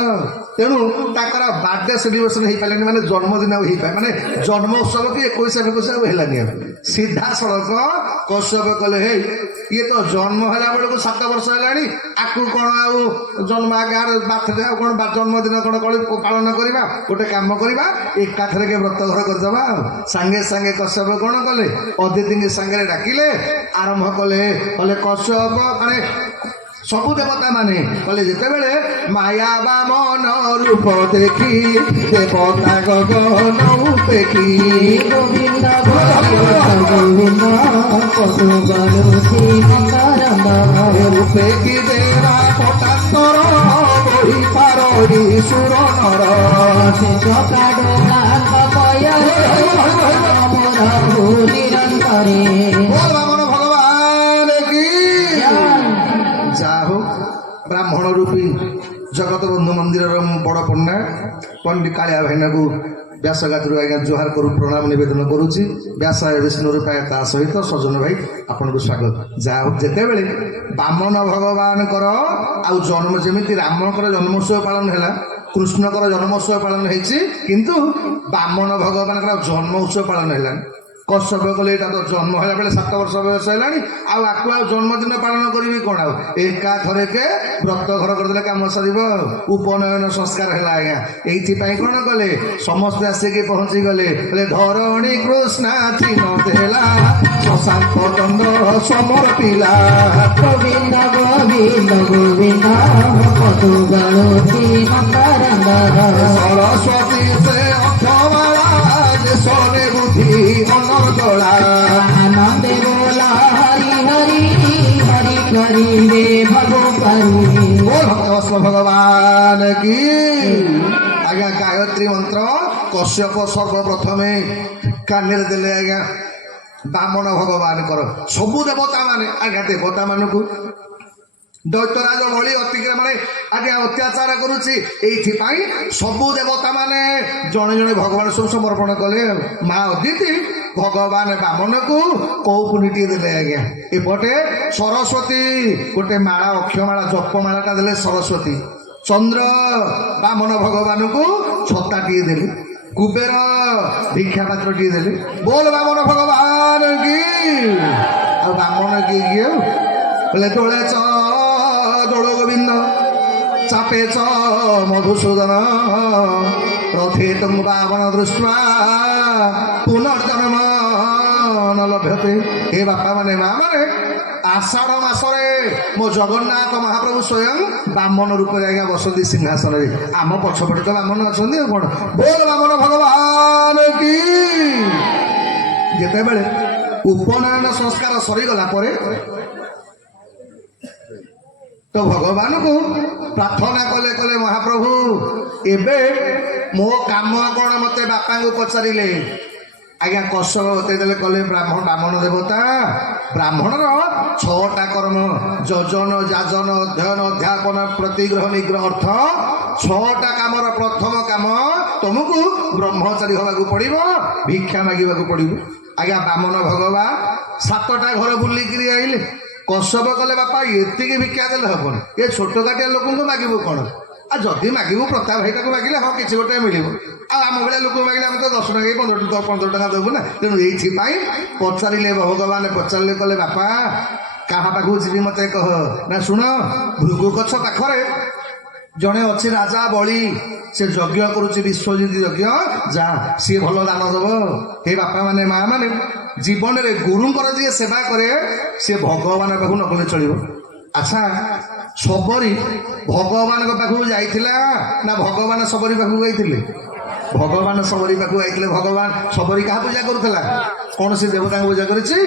ତେଣୁ ତାଙ୍କର ବାର୍ଥଡେ ସେଲିବ୍ରେସନ ହେଇପାରିଲାନି, ମାନେ ଜନ୍ମଦିନ ଆଉ ହେଇପାରେ ମାନେ ଜନ୍ମ ଉତ୍ସବ କି 21 ଆଉ ହେଲାନି। ଆଉ ସିଧାସଳଖ କଶ୍ୟପ କଲେ ହେଇ ଇଏ ତ ଜନ୍ମ ହେଲା ବେଳକୁ 7 ବର୍ଷ ହେଲାଣି, ଆକୁ କଣ ଆଉ ଜନ୍ମ ଆଗାର ବାର୍ଥଡେ ଆଉ କଣ ଜନ୍ମଦିନ କଣ ପାଳନ କରିବା? ଗୋଟେ କାମ କରିବା ଏକାଥରକେ ବ୍ରତ ଘର କରିଦବା। ଆଉ ସାଙ୍ଗେ ସାଙ୍ଗେ କଶ୍ୟପ କଣ କଲେ ଅଦିତିଙ୍କ ସାଙ୍ଗରେ ଡାକିଲେ, ଆରମ୍ଭ କଲେ କଶ୍ୟପ ମାନେ ସବୁ ଦେବତା ମାନେ କଲେ ଯେତେବେଳେ ମାୟା ବାମନ ରୂପ ଦେଖି ଦେବତା ଗଗନ ଉପେଖି গোবিন্দ গোবিন্দ কত বালুছি রূপে কি দেবা পটান্তর বহি পারি সুর নর চকাডোলা কপয় নিরন্তরে বামন ভগবান কি। যা হোক ব্রাহ্মণ রূপী ଜଗତ ବନ୍ଧୁ ମନ୍ଦିରର ବଡ଼ ପଣ୍ଡା ପଣ୍ଡିତ କାଳିଆ ଭାଇନାକୁ ବ୍ୟାସଗାତ୍ରୁ ଆଜ୍ଞା ଜୁହାର କରୁ ପ୍ରଣାମ ନିବେଦନ କରୁଛି। ବ୍ୟାସ ବିଷ୍ଣୁ ରୂପାୟ ତା ସହିତ ସଜନ ଭାଇ ଆପଣଙ୍କୁ ସ୍ୱାଗତ। ଯାହା ହଉ ଯେତେବେଳେ ବାମନ ଭଗବାନଙ୍କର ଆଉ ଜନ୍ମ ଯେମିତି ରାମଙ୍କର ଜନ୍ମୋତ୍ସବ ପାଳନ ହେଲା, କୃଷ୍ଣଙ୍କର ଜନ୍ମୋତ୍ସବ ପାଳନ ହେଇଛି, କିନ୍ତୁ ବାମନ ଭଗବାନଙ୍କର ଜନ୍ମ ଉତ୍ସବ ପାଳନ ହେଲାନି। କଶ୍ୟପ କଲେ ଏଇଟା ତ ଜନ୍ମ ହେଲା ବେଳେ 7 ବର୍ଷ ବୟସ ହେଲାଣି, ଆଉ ଆକୁ ଆଉ ଜନ୍ମଦିନ ପାଳନ କରିବି କଣ? ଆଉ ଏକାଥରକେ ବ୍ରତ ଘର କରିଦେଲେ କାମ ସରିବ। ଉପନୟନ ସଂସ୍କାର ହେଲା ଆଜ୍ଞା। ଏଇଥିପାଇଁ କଣ କଲେ ସମସ୍ତେ ଆସିକି ପହଞ୍ଚି ଗଲେ, ଧରଣୀ କୃଷ୍ଣାଥି ନଦେଲା ଶଶାଙ୍କ ଦଣ୍ଡ ସମର ପିଲା গোবিন্দ গোবিন্দ গোবিন্দ কত বালুছি ସରସ୍ୱତୀ ସେ ଅକ୍ଷମାଳା ଦେଶରେ ବୁଦ୍ଧି ମନର ଦଳା আনন্দে বলা হরি হরি হরি করিবে ভগবান ভক্তবৎস ভগবান কি। ଆଜ୍ଞା ଗାୟତ୍ରୀ ମନ୍ତ୍ର କଶ୍ୟପ ସର୍ବପ୍ରଥମେ କାନରେ ଦେଲେ ଆଜ୍ଞା ବାମନ ଭଗବାନଙ୍କର। ସବୁ ଦେବତା ମାନେ ଆଜ୍ଞା ଦେବତା ମାନଙ୍କୁ ଦୈତ୍ୟରାଜ ଭଳି ଅତିକ୍ରମଣେ ଆଜ୍ଞା ଅତ୍ୟାଚାର କରୁଛି, ଏଇଥିପାଇଁ ସବୁ ଦେବତା ମାନେ ଜଣେ ଜଣେ ଭଗବାନ ସବୁ ସମର୍ପଣ କଲେ। ମା ଅଦିତି ଭଗବାନ ବାମନକୁ କୋଉ ପୁନିଟିଏ ଦେଲେ ଆଜ୍ଞା। ଏପଟେ ସରସ୍ୱତୀ ଗୋଟେ ମାଳା ଅକ୍ଷମାଳା ଜପମାଳାଟା ଦେଲେ ସରସ୍ୱତୀ। ଚନ୍ଦ୍ର ବାମନ ଭଗବାନଙ୍କୁ ଛତାଟିଏ ଦେଲେ। କୁବେର ଭିକ୍ଷା ପାତ୍ରଟିଏ ଦେଲେ। ବୋଲ ବାମନ ଭଗବାନ କି। ଆଉ ବାମନ କିଏ କିଏ ବୋଲେ ଦୋଳେ ଦୋଳ ଗୋବିନ୍ଦ ଚାପେ ଚ ମଧୁସୂଦନ ରଥେ ତମ ବାବନ ଦୃଷ୍ଟ୍ୱା ପୁନର୍ଜନ୍ମ ନ ଲଭ୍ୟତେ। ଏ ବାପା ମାନେ ମା ମାନେ ଆଷାଢ଼ ମାସରେ ମୋ ଜଗନ୍ନାଥ ମହାପ୍ରଭୁ ସ୍ୱୟଂ ବାମନ ରୂପରେ ଆଜ୍ଞା ବସନ୍ତି ସିଂହାସନରେ। ଆମ ପଛପଟେ ତ ବାମନ ଅଛନ୍ତି ଆଉ କଣ। ବୋଲ ବାମନ ଭଗବାନ କି। ଯେତେବେଳେ ଉପନୟନ ସଂସ୍କାର ସରିଗଲା ପରେ ତ ଭଗବାନଙ୍କୁ ପ୍ରାର୍ଥନା କଲେ, କଲେ ମହାପ୍ରଭୁ ଏବେ ମୋ କାମ କଣ ମତେ ବାପାଙ୍କୁ ପଚାରିଲେ। ଆଜ୍ଞା କଶ୍ୟପ ବତେଇଦେଲେ, କଲେ ବାମନ ଦେବତା ବ୍ରାହ୍ମଣର 6ଟା କର୍ମ ଯଜନ ଯାଜନ ଅଧ୍ୟୟନ ଅଧ୍ୟାପନ ପ୍ରତିଗ୍ରହ ନିଗ୍ରହ ଅର୍ଥ 6ଟା କାମର ପ୍ରଥମ କାମ ତମକୁ ବ୍ରହ୍ମଚାରୀ ହବାକୁ ପଡିବ, ଭିକ୍ଷା ମାଗିବାକୁ ପଡିବ। ଆଜ୍ଞା ବାମନ ଭଗବାନ 7ଟା ଘର ବୁଲିକିରି ଆଇଲେ। କଶ୍ୟପ କଲେ ବାପା ଏତିକି ଭିକ୍ଷା ଦେଲେ ହବନି, ଏ ଛୋଟ କାଟିଆ ଲୋକଙ୍କୁ ମାଗିବୁ କଣ? ଆଉ ଯଦି ମାଗିବୁ ପ୍ରତାପ ଭାଇଟାକୁ ମାଗିଲେ ହଁ କିଛି ଗୋଟେ ମିଳିବ। ଆଉ ଆମ ଭଳିଆ ଲୋକଙ୍କୁ ମାଗିଲେ ଆମେ ତ 10 ଟଙ୍କା 15 ଟଙ୍କା ଦେବୁ ନା। ତେଣୁ ଏଇଥିପାଇଁ ପଚାରିଲେ ଭଗବାନ ପଚାରିଲେ, କଲେ ବାପା କାହା ପାଖକୁ ଯିବି ମତେ କହ। ନା ଶୁଣ, ଭୃଗୁ ଗଛ ପାଖରେ ଜଣେ ଅଛି ରାଜା ବଳି, ସେ ଯଜ୍ଞ କରୁଛି ବିଶ୍ୱଜିତ ଯଜ୍ଞ, ଯା ସିଏ ଭଲ ଦାନ ଦବ। ହେ ବାପା ମାନେ ମା ମାନେ ଜୀବନରେ ଗୁରୁଙ୍କର ଯିଏ ସେବା କରେ ସିଏ ଭଗବାନ ପାଖକୁ ନ ଗଲେ ଚଳିବ। ଆଚ୍ଛା ସବରୀ ଭଗବାନଙ୍କ ପାଖକୁ ଯାଇଥିଲା ନା ଭଗବାନ ସବରୀ ପାଖକୁ ଯାଇଥିଲେ? ଭଗବାନ ସବରୀ ପାଖକୁ ଯାଇଥିଲେ। ଭଗବାନ ସବରୀ କାହା ପୂଜା କରୁଥିଲା? କୌଣସି ଦେବତାଙ୍କୁ ପୂଜା କରିଛି?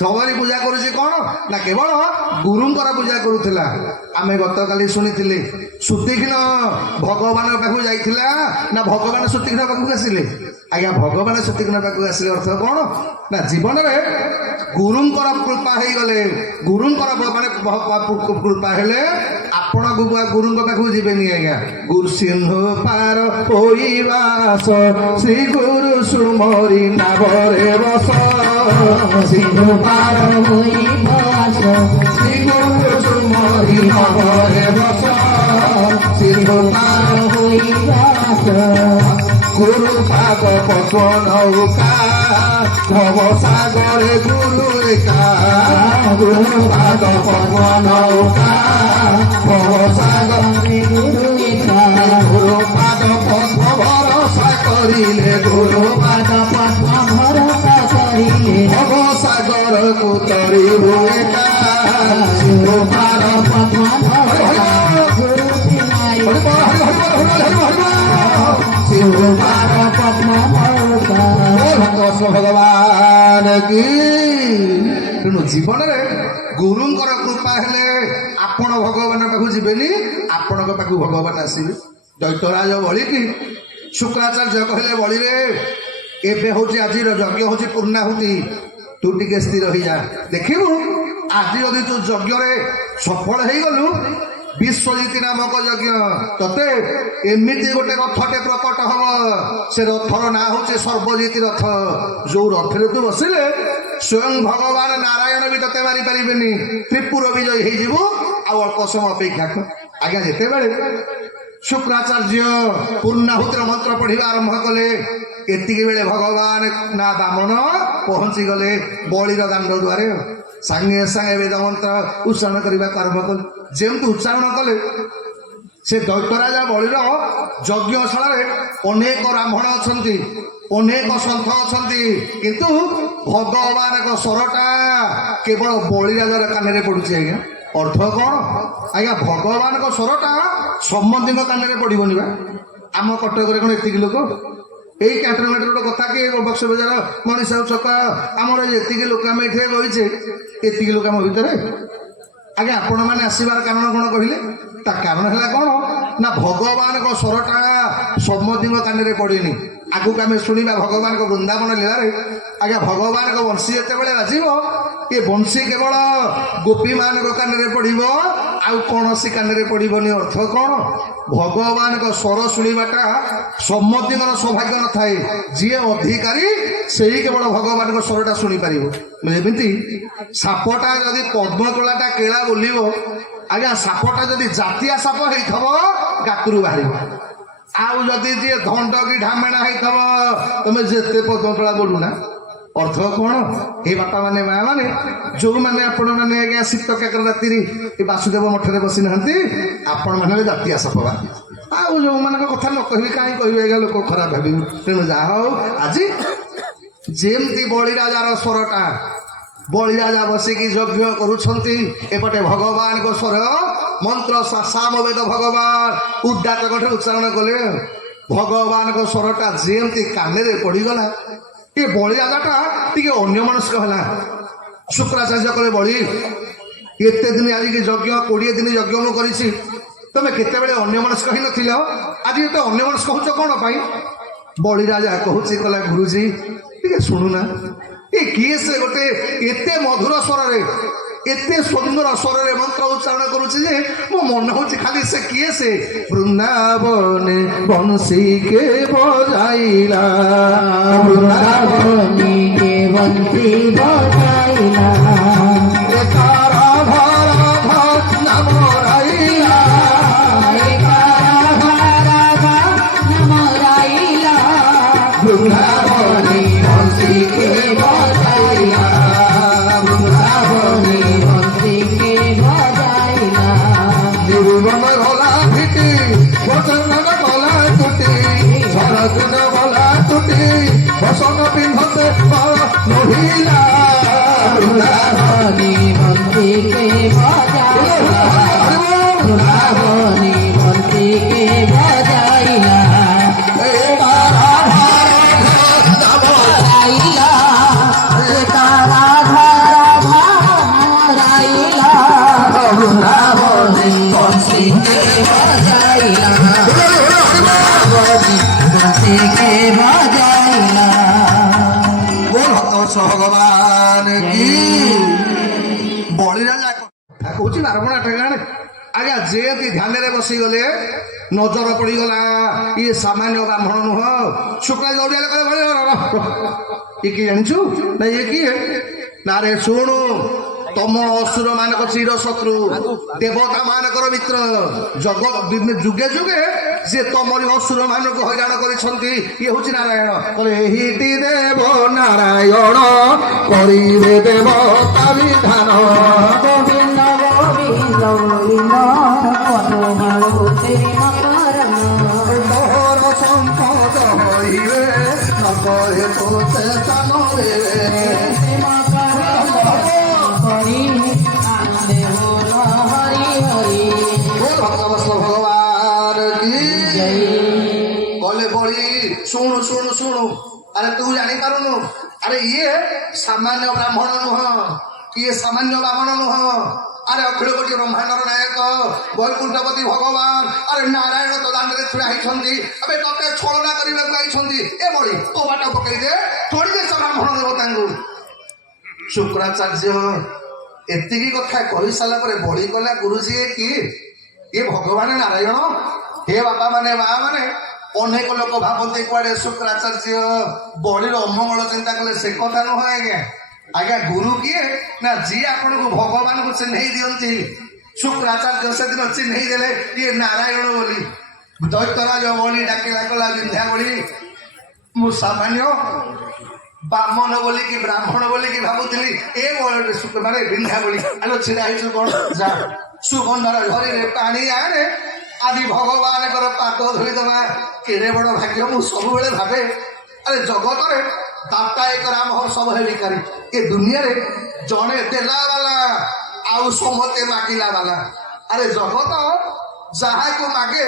ସବାରି ପୂଜା କରୁଛି କ'ଣ ନା କେବଳ ଗୁରୁଙ୍କର ପୂଜା କରୁଥିଲା। ଆମେ ଗତକାଲି ଶୁଣିଥିଲେ ସୁତୀକ୍ଷ୍ଣ ଭଗବାନଙ୍କ ପାଖକୁ ଯାଇଥିଲା ନା ଭଗବାନ ସୁତୀକ୍ଷ୍ଣ ପାଖକୁ ଆସିଲେ? ଆଜ୍ଞା ଭଗବାନ ସୁତୀକ୍ଷ୍ଣ ପାଖକୁ ଆସିଲେ ଅର୍ଥ କ'ଣ ନା ଜୀବନରେ ଗୁରୁଙ୍କର କୃପା ହେଇଗଲେ, ଗୁରୁଙ୍କର ମାନେ କୃପା ହେଲେ ଆପଣ ଗୁରୁଙ୍କ ପାଖକୁ ଯିବେନି ଆଜ୍ଞା। ଗୁରୁ ସିଂହ ପାର ହୋଇବାସ ଶ୍ରୀ ଗୁରୁ ସୁମରି ନାଭରେ ବସ, ସିଂହ ପାର ହୋଇବାସ ଶ୍ରୀ ଗୁରୁ ସୁମରି ନାଭରେ ବସ, ସିଂହ ପାର ହୋଇବାସ গুরু পাদ পদ্ম নৌকা ভব সাগরে গুরু রেখা, গুরু পাদ পদ্ম নৌকা ভব সাগরে গুরু রেখা, গুরু পাদ পদ্ম ভরসা করিলে, গুরু পাদ পদ্ম ভরসা করিলে ভব সাগর কুতরিবু একা। গুরু পাদ পদ্ম ভরসা গুরু বিনাই সিংহ পাদ পদ্ম ভরসা। কৃষ্ণ ভগবান কি। ତେଣୁ ଜୀବନରେ ଗୁରୁଙ୍କର କୃପା ହେଲେ ଆପଣ ଭଗବାନ ପାଖକୁ ଯିବେନି, ଆପଣଙ୍କ ପାଖକୁ ଭଗବାନ ଆସିବେ। ଦୈତ୍ୟରାଜ ବଳି କି ଶୁକ୍ରାଚାର୍ଯ୍ୟ କହିଲେ ବଳିରେ ଏବେ ହଉଛି ଆଜିର ଯଜ୍ଞ ହଉଛି ପୂର୍ଣ୍ଣାହୁତି, ତୁ ଟିକେ ସ୍ଥିର ହେଇଯା, ଦେଖିବୁ ଆଜି ଯଦି ତୁ ଯଜ୍ଞରେ ସଫଳ ହେଇଗଲୁ ବିଶ୍ୱଜିତ ନାମକ ଯଜ୍ଞ ତତେ ଏମିତି ଗୋଟେ ରଥଟେ ପ୍ରକଟ ହବ। ସେ ରଥର ନାଁ ହଉଛି ସର୍ବଜିତ ରଥ। ଯୋଉ ରଥରେ ତୁ ବସିଲେ ସ୍ୱୟଂ ଭଗବାନ ନାରାୟଣ ବି ତତେ ମାରି ପାରିବେନି, ତ୍ରିପୁର ବିଜୟୀ ହେଇଯିବୁ। ଆଉ ଅଳ୍ପ ସମୟ ଅପେକ୍ଷା କର। ଆଜ୍ଞା ଯେତେବେଳେ ଶୁକ୍ରାଚାର୍ଯ୍ୟ ପୂର୍ଣ୍ଣାହୁତିର ମନ୍ତ୍ର ପଢିବା ଆରମ୍ଭ କଲେ, ଏତିକି ବେଳେ ଭଗବାନ ନା ବାମନ ପହଞ୍ଚି ଗଲେ ବଳିର ଦାଣ୍ଡ ଦୁଆରେ। ସାଙ୍ଗେ ସାଙ୍ଗେ ବେଦ ମନ୍ତ୍ର ଉଚ୍ଚାରଣ କରିବାକୁ ଆରମ୍ଭ କଲେ। ଯେମିତି ଉଚ୍ଚାରଣ କଲେ ସେ ଦୈତ୍ୟରାଜ ବଳିର ଯଜ୍ଞଶାଳାରେ ଅନେକ ବ୍ରାହ୍ମଣ ଅଛନ୍ତି, ଅନେକ ସନ୍ଥ ଅଛନ୍ତି, କିନ୍ତୁ ଭଗବାନଙ୍କ ସ୍ୱରଟା କେବଳ ବଳିରାଜର କାନରେ ପଡୁଛି। ଆଜ୍ଞା ଅର୍ଥ କ'ଣ? ଆଜ୍ଞା ଭଗବାନଙ୍କ ସ୍ୱରଟା ସମସ୍ତଙ୍କ କାନରେ ପଡିବନି ବା। ଆମ କଟକରେ କ'ଣ ଏତିକି ଲୋକ? ଏଇ କ୍ୟାଣ୍ଟନମେଣ୍ଟର ଗୋଟେ କଥା କି ବକ୍ସ ବଜାର ମଣିଷ ଛକ ଆମର ଏତିକି ଲୋକ ଆମେ ଏଠି ରହିଛେ, ଏତିକି ଲୋକ ଆମ ଭିତରେ। ଆଜ୍ଞା ଆପଣମାନେ ଆସିବାର କାରଣ କ'ଣ କହିଲେ? ତା କାରଣ ହେଲା କ'ଣ ନା ଭଗବାନଙ୍କ ସ୍ୱରଟା ସମସ୍ତଙ୍କ କାନରେ ପଡେନି। ଆଗକୁ ଆମେ ଶୁଣିବା ଭଗବାନଙ୍କ ବୃନ୍ଦାବନ ଲୀଳାରେ। ଆଜ୍ଞା ଭଗବାନଙ୍କ ବଂଶୀ ଯେତେବେଳେ ବାଜିବ, ଏ ବଂଶୀ କେବଳ ଗୋପୀମାନଙ୍କ କାନରେ ପଡିବ, ଆଉ କୌଣସି କାନରେ ପଡିବନି। ଅର୍ଥ କ'ଣ? ଭଗବାନଙ୍କ ସ୍ୱର ଶୁଣିବାଟା ସମସ୍ତଙ୍କର ସୌଭାଗ୍ୟ ନଥାଏ। ଯିଏ ଅଧିକାରୀ ସେହି କେବଳ ଭଗବାନଙ୍କ ସ୍ୱରଟା ଶୁଣିପାରିବ। ଯେମିତି ସାପଟା ଯଦି ପଦ୍ମକଳାଟା କେଳା ବୋଲିବ, ଆଜ୍ଞା ସାପଟା ଯଦି ଜାତିଆ ସାପ ହେଇଥିବ ଗାତରୁ ବାହାରିବ। ଆଉ ଯଦି ଯିଏ ଧଣ୍ଡ କି ଢାମେଣା ହେଇଥିବ ତମେ ଯେତେ ପଦ୍ମକଳା ବୋଲୁନା। ଅର୍ଥ କ'ଣ? ଏ ବାପା ମାନେ ମା ମାନେ ଯୋଉମାନେ ଆପଣ ମାନେ ଆଜ୍ଞା ଶୀତ କାକର ରାତିରେ ଏ ବାସୁଦେବ ମଠରେ ବସିନାହାନ୍ତି, ଆପଣ ମାନେ ଜାତିଆ ସାପ ବାହାରିବ। ଆଉ ଯୋଉମାନଙ୍କ କଥା ନ କହିବି କାହିଁ କହିବେ ଆଜ୍ଞା, ଲୋକ ଖରାପ ଭାବିବେ। ତେଣୁ ଯାହା ହଉ ଆଜି ଯେମିତି ବଳିରାଜାର ସ୍ୱରଟା, ବଳିରାଜା ବସିକି ଯଜ୍ଞ କରୁଛନ୍ତି, ଏପଟେ ଭଗବାନଙ୍କ ସ୍ୱର ମନ୍ତ୍ର ସାମବେଦ ଭଗବାନ ଉଦାତ୍ତ କଣ୍ଠରେ ଉଚ୍ଚାରଣ କଲେ। ଭଗବାନଙ୍କ ସ୍ୱରଟା ଯେମିତି କାନରେ ପଡିଗଲା, ଏ ବଳିରାଜାଟା ଟିକେ ଅନ୍ୟମନସ୍କ ହେଲା। ଶୁକ୍ରାଚାର୍ଯ୍ୟ କଲେ ବଳି ଏତେ ଦିନ ଆଜିକି ଯଜ୍ଞ 20 ଦିନ ଯଜ୍ଞ ମୁଁ କରିଛି, ତମେ କେତେବେଳେ ଅନ୍ୟମନସ୍କ ହେଇନଥିଲ, ଆଜି ଏତେ ଅନ୍ୟମନସ୍କ ହଉଛ କ'ଣ ପାଇଁ? ବଳିରାଜା କହୁଛି କହିଲା ଗୁରୁଜୀ ଟିକେ ଶୁଣୁନା, ଏ କିଏ ସେ ଗୋଟେ ଏତେ ମଧୁର ସ୍ୱରରେ ଏତେ ସୁନ୍ଦର ସ୍ୱରରେ ମନ୍ତ୍ର ଉଚ୍ଚାରଣ କରୁଛି ଯେ ମୋ ମନ ହଉଛି ଖାଲି ସେ କିଏ ସେ? ବୃନ୍ଦାବନେ ବଂଶୀ କେ ବଜାଇଲା, ବୃନ୍ଦାବନେ କେ ବଂଶୀ ବଜାଇଲା, ଏକାର ଭର ନାମ ରାଇଲା, বৃন্দাবনে বংশী কে বজাইলা, বৃন্দাবনে বংশী কে বজাইলা, জীবন গলা ভিটি বচন গলা টুটি, সরজন গলা টুটি, বসন পিন্ধতে মহিলা, বৃন্দাবনে বংশী কে বজাইলা, বৃন্দাবনে বংশী কে বজাইলা, ଭଗବାନ କି ବଳିରା ଯାକ କହୁଛି ବାରବଣା ଟେଙ୍ଗାଣେ ଆଜ୍ଞା ଯେମିତି ଧ୍ୟାନରେ ବସିଗଲେ ନଜର ପଡ଼ିଗଲା ଇଏ ସାମାନ୍ୟ ବ୍ରାହ୍ମଣ ନୁହଁ ଶୁକ୍ଲା ଦୌଡ଼ିଆ ଇଏ କିଏ ଜାଣିଛୁ ନା ଇଏ କିଏ ନା ରେ ଶୁଣୁ ତମ ଅସୁର ମାନଙ୍କ ଚିର ଶତ୍ରୁ ଦେବତା ମାନଙ୍କର ମିତ୍ର ଯୁଗେ ଯୁଗେ ସିଏ ତମରି ଅସୁର ମାନଙ୍କୁ ହଇରାଣ କରିଛନ୍ତି ଇଏ ହଉଛି ନାରାୟଣ କହିଲେ ଏହିଟି ଦେବ ନାରାୟଣ କରିବେ ଦେବତା ବିଧାନ ଗୋବିନ୍ଦ ଗୋବିନ୍ଦ ଗୋବିନ୍ଦ ପଦୁ ମାଳୁତେ ମକରମ ତୋର ସମ୍ପଦ ହଇବେ ନକରେ ତୋତେ ସ୍ଥାନରେ ভগবান কি কলে বলি শুণু শুণু শুণু আরে তু জানিপারুনু আরে ইয়ে সামান্য ব্রাহ্মণ নুহ ইয়ে সামান্য ব্রাহ্মণ নুহ আরে অখিল কোটি ব্রহ্মাণ্ডর নায়ক বৈকুণ্ঠপতি ভগবান আরে নারায়ণ তো দাণ্ডরে ଛିଡ଼ା ହେଇଛନ୍ତି ଏବେ ତତେ ଛଳନା କରିବାକୁ ଆଇଛନ୍ତି ଏ ବଳି ତୋ ବାଟ ପକେଇ ଦେ ଥୋଡ଼ି ଦେ ସେ ବ୍ରାହ୍ମଣ ଦେବତାଙ୍କୁ ଶୁକ୍ରାଚାର୍ଯ୍ୟ ଏତିକି କଥା କହିସାରିଲା ପରେ ବଳି କଲା ଗୁରୁଜୀ କିଏ ଇଏ ଭଗବାନ ନାରାୟଣ ହେ ବାପା ମାନେ ମା ମାନେ ଅନେକ ଲୋକ ଭାବନ୍ତି କୁଆଡେ ଶୁକ୍ରାଚାର୍ଯ୍ୟ ବଳିର ଅମଙ୍ଗଳ ଚିନ୍ତା କଲେ ସେ କଥା ନୁହଁ ଆଜ୍ଞା ଆଜ୍ଞା ଗୁରୁ କିଏ ନା ଯିଏ ଆପଣଙ୍କୁ ଭଗବାନଙ୍କୁ ଚିହ୍ନେଇ ଦିଅନ୍ତି ଶୁକ୍ରାଚାର୍ଯ୍ୟ ସେଦିନ ଚିହ୍ନେଇ ଦେଲେ ଇଏ ନାରାୟଣ ବୋଲି ଦୈତ୍ୟରାଜ ବଳି ଡାକିଲା କଲା ବିନ୍ଧ୍ୟା ବଳି ମୁଁ ସାମାନ୍ୟ ବାମନ ବୋଲିକି ବ୍ରାହ୍ମଣ ବୋଲିକି ଭାବୁଥିଲି ଏ ମାନେ ବିନ୍ଧ୍ୟା ବଳି ଆଲୋ ଛିଡ଼ା ହେଇଛୁ କଣ ଯା ସୁଗନ୍ଧର ଝରିରେ ପାଣି ଆଣେ ଆଜି ଭଗବାନଙ୍କର ପାଦ ଧୋଇଦେବା କେଡ଼େ ବଡ଼ ଭାଗ୍ୟ ମୁଁ ସବୁବେଳେ ଭାବେ ଆରେ ଜଗତରେ ଦାତା ଏକ ରାମ ସବୁ ଭିକାରୀ ଏ ଦୁନିଆରେ ଜଣେ ଦେଲା ବାଲା ଆଉ ସମସ୍ତେ ମାଗିଲା ବାଲା ଆରେ ଜଗତ ଯାହାକୁ ମାଗେ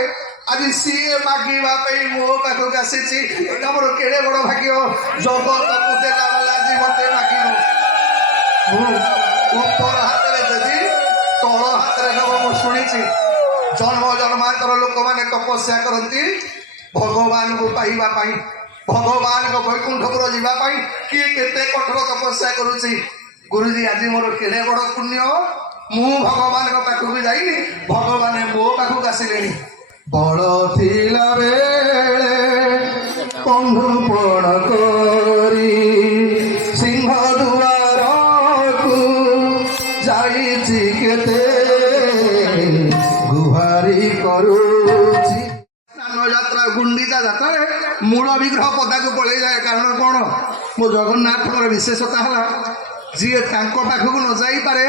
ଆଜି ସିଏ ମାଗିବା ପାଇଁ ମୋ ପାଖକୁ ଆସିଛି ଏଟା ମୋର କେଡ଼େ ବଡ଼ ଭାଗ୍ୟ ଜଗତକୁ ଦେଲା ବାଲା ଆଜି ମତେ ମାଗିବ ମୁଁ ଉପର ହାତରେ ଦେବି ତଳ ହାତରେ ନେବ ମୁଁ ଶୁଣିଛି ଜନ୍ମ ଜନ୍ମାନ୍ତର ଲୋକମାନେ ତପସ୍ୟା କରନ୍ତି ଭଗବାନଙ୍କୁ ପାଇବା ପାଇଁ ଭଗବାନଙ୍କ ବୈକୁଣ୍ଠପୁର ଯିବା ପାଇଁ କିଏ କେତେ କଠୋର ତପସ୍ୟା କରୁଛି ଗୁରୁଜୀ ଆଜି ମୋର କେଡ଼େ ବଡ଼ ପୁଣ୍ୟ ମୁଁ ଭଗବାନଙ୍କ ପାଖକୁ ଯାଇନି ଭଗବାନ ମୋ ପାଖକୁ ଆସିଲେଣି ବଳ ଥିଲା ବେଳେ ପଣ୍ଡୁପଣ କରି ସିଂହ ଦୁଆରକୁ ଯାଇଛି କେତେ ଗୁହାରି କରୁଛି ସ୍ନାନ ଯାତ୍ରା ଗୁଣ୍ଡିଚା ଯାତ୍ରାରେ ମୂଳ ବିଗ୍ରହ ପଦାକୁ ପଳେଇ ଯାଏ କାରଣ କ'ଣ ମୋ ଜଗନ୍ନାଥଙ୍କର ବିଶେଷତା ହେଲା ଯିଏ ତାଙ୍କ ପାଖକୁ ନ ଯାଇପାରେ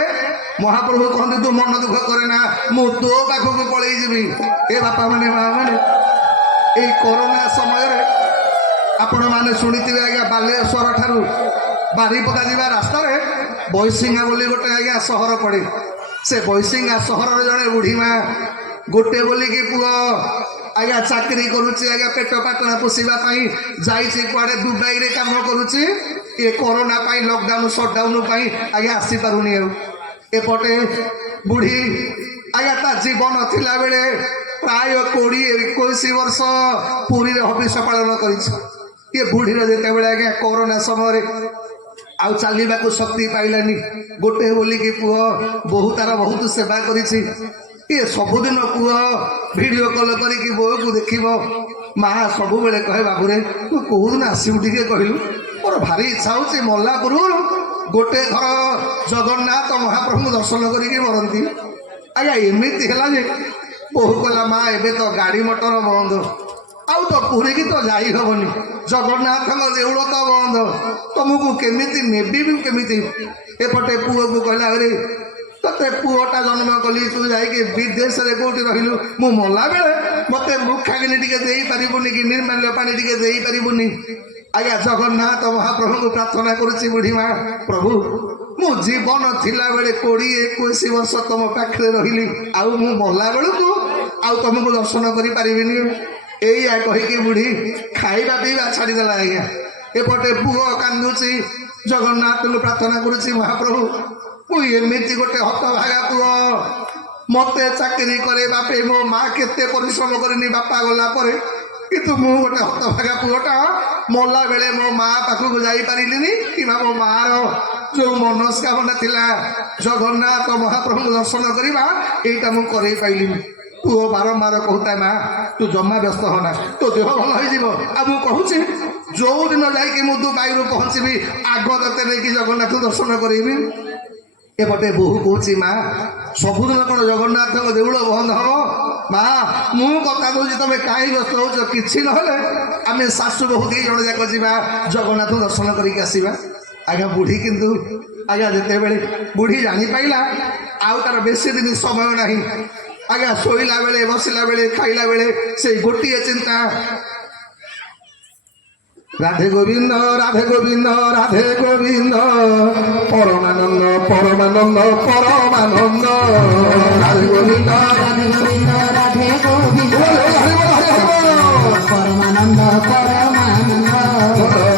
ମହାପ୍ରଭୁ କହନ୍ତି ତୁ ମନ ଦୁଃଖ କରେ ନା ମୁଁ ତୋ ପାଖକୁ ପଳେଇ ଯିବି ଏ ବାପା ମାନେ ମା ମାନେ ଏଇ କରୋନା ସମୟରେ ଆପଣମାନେ ଶୁଣିଥିବେ ଆଜ୍ଞା ବାଲେଶ୍ୱର ଠାରୁ ବାରିପଦା ଯିବା ରାସ୍ତାରେ ବୈଶିଙ୍ଗା ବୋଲି ଗୋଟେ ଆଜ୍ଞା ସହର ପଡ଼େ ସେ ବୈଶିଙ୍ଗା ସହରର ଜଣେ ବୁଢ଼ୀ ମା ଗୋଟେ ବୋଲିକି ପୁଅ ଆଜ୍ଞା ଚାକିରି କରୁଛି ଆଜ୍ଞା ପେଟ ପାଟଣା ପୋଷିବା ପାଇଁ ଯାଇଛି କୁଆଡ଼େ ଦୁବାଇରେ କାମ କରୁଛି ଏ କରୋନା ପାଇଁ ଲକଡାଉନ୍ ସଟଡାଉନ୍ ପାଇଁ ଆଜ୍ଞା ଆସିପାରୁନି ଆଉ ଏପଟେ ବୁଢ଼ୀ ଆଜ୍ଞା ତା ଜୀବନ ଥିଲାବେଳେ ପ୍ରାୟ 20-21 ବର୍ଷ ପୁରୀରେ ହବିଷ ପାଳନ କରିଛି ଏ ବୁଢ଼ୀର ଯେତେବେଳେ ଆଜ୍ଞା କରୋନା ସମୟରେ ଆଉ ଚାଲିବାକୁ ଶକ୍ତି ପାଇଲାନି ଗୋଟେ ବୋଲିକି ପୁଅ ବୋହୁ ତାର ବହୁତ ସେବା କରିଛି ଇଏ ସବୁଦିନ ପୁଅ ଭିଡ଼ିଓ କଲ୍ କରିକି ବୋଉକୁ ଦେଖିବ ମା ସବୁବେଳେ କହେ ବାବୁରେ ତୁ କୋଉଦିନ ଆସିବୁ ଟିକେ କହିଲୁ ମୋର ଭାରି ଇଚ୍ଛା ହେଉଛି ମଲା ପୂର୍ବରୁ ଗୋଟେ ଥର ଜଗନ୍ନାଥ ମହାପ୍ରଭୁଙ୍କୁ ଦର୍ଶନ କରିକି ମରନ୍ତି ଆଜ୍ଞା ଏମିତି ହେଲା ଯେ ବୋହୁ କହିଲା ମା ଏବେ ତ ଗାଡ଼ି ମଟର ବନ୍ଦ ଆଉ ତ ପୁରୀକି ତ ଯାଇ ହବନି ଜଗନ୍ନାଥଙ୍କ ଦେଉଳ ତ ବନ୍ଦ ତମକୁ କେମିତି ନେବି କେମିତି ଏପଟେ ପୁଅକୁ କହିଲା ଆରେ ତତେ ପୁଅଟା ଜନ୍ମ କଲି ତୁ ଯାଇକି ବିଦେଶରେ କୋଉଠି ରହିଲୁ ମୁଁ ମଲା ବେଳେ ମତେ ମୁଖାଗ୍ନି ଟିକେ ଦେଇପାରିବୁନି କି ନିର୍ମାଲ୍ୟ ପାଣି ଟିକେ ଦେଇପାରିବୁନି ଆଜ୍ଞା ଜଗନ୍ନାଥ ମହାପ୍ରଭୁଙ୍କୁ ପ୍ରାର୍ଥନା କରୁଛି ବୁଢ଼ୀ ମା ପ୍ରଭୁ ମୁଁ ଜୀବନ ଥିଲାବେଳେ 20-21 ବର୍ଷ ତମ ପାଖରେ ରହିଲି ଆଉ ମୁଁ ମଲା ବେଳକୁ ଆଉ ତମକୁ ଦର୍ଶନ କରିପାରିବିନି ଏଇଆ କହିକି ବୁଢ଼ୀ ଖାଇବା ପିଇବା ଛାଡ଼ିଦେଲା ଆଜ୍ଞା ଏପଟେ ପୁଅ କାନ୍ଦୁଛି ଜଗନ୍ନାଥଙ୍କୁ ପ୍ରାର୍ଥନା କରୁଛି ମହାପ୍ରଭୁ ମୁଁ ଏମିତି ଗୋଟେ ହତଭାଗା ପୁଅ ମତେ ଚାକିରି କରେ ବାପେ ମୋ ମା କେତେ ପରିଶ୍ରମ କରିନି ବାପା ଗଲା ପରେ କିନ୍ତୁ ମୁଁ ଗୋଟେ ହତଭାଗା ପୁଅଟା ମଲା ବେଳେ ମୋ ମା ପାଖକୁ ଯାଇପାରିଲିନି କିମ୍ବା ମୋ ମାର ଯୋଉ ମନସ୍କାମନା ଥିଲା ଜଗନ୍ନାଥ ମହାପ୍ରଭୁଙ୍କୁ ଦର୍ଶନ କରିବା ଏଇଟା ମୁଁ କରେଇ ପାଇଲିନି। ପୁଅ ବାରମ୍ବାର କହୁଥାଏ ମା ତୁ ଜମା ବ୍ୟସ୍ତ ହନା, ତୋ ଦେହ ଭଲ ହେଇଯିବ। ଆଉ ମୁଁ କହୁଛି ଯୋଉ ଦିନ ଯାଇକି ମୁଁ ଦୁବାଇରୁ ପହଞ୍ଚିବି ଆଗ ତତେ ନେଇକି ଜଗନ୍ନାଥ ଦର୍ଶନ କରେଇବି। ଏପଟେ ବୋହୂ କହୁଛି ମା ସବୁଦିନ କଣ ଜଗନ୍ନାଥଙ୍କ ଦେଉଳ ବନ୍ଦ ହବ? ମା ମୁଁ କଥା କହୁଛି ତମେ କାହିଁ ବ୍ୟସ୍ତ ହଉଛ? କିଛି ନହେଲେ ଆମେ ଶାଶୁ ବୋହୂ ଦି ଜଣ ଯାକ ଯିବା ଜଗନ୍ନାଥ ଦର୍ଶନ କରିକି ଆସିବା। ଆଜ୍ଞା ବୁଢ଼ୀ କିନ୍ତୁ ଆଜ୍ଞା ଯେତେବେଳେ ବୁଢ଼ୀ ଜାଣିପାଇଲା ଆଉ ତାର ବେଶୀ ଦିନ ସମୟ ନାହିଁ, ଆଜ୍ଞା ଶୋଇଲା ବେଳେ ବସିଲା ବେଳେ ଖାଇଲା ବେଳେ ସେଇ ଗୋଟିଏ ଚିନ୍ତା রাধে গোবিন্দ রাধে গোবিন্দ রাধে গোবিন্দ পরমানন্দ পরমানন্দ পরমানন্দ রাধে গোবিন্দ রাধে গোবিন্দ রাধে গোবিন্দ পরমানন্দ পরমানন্দ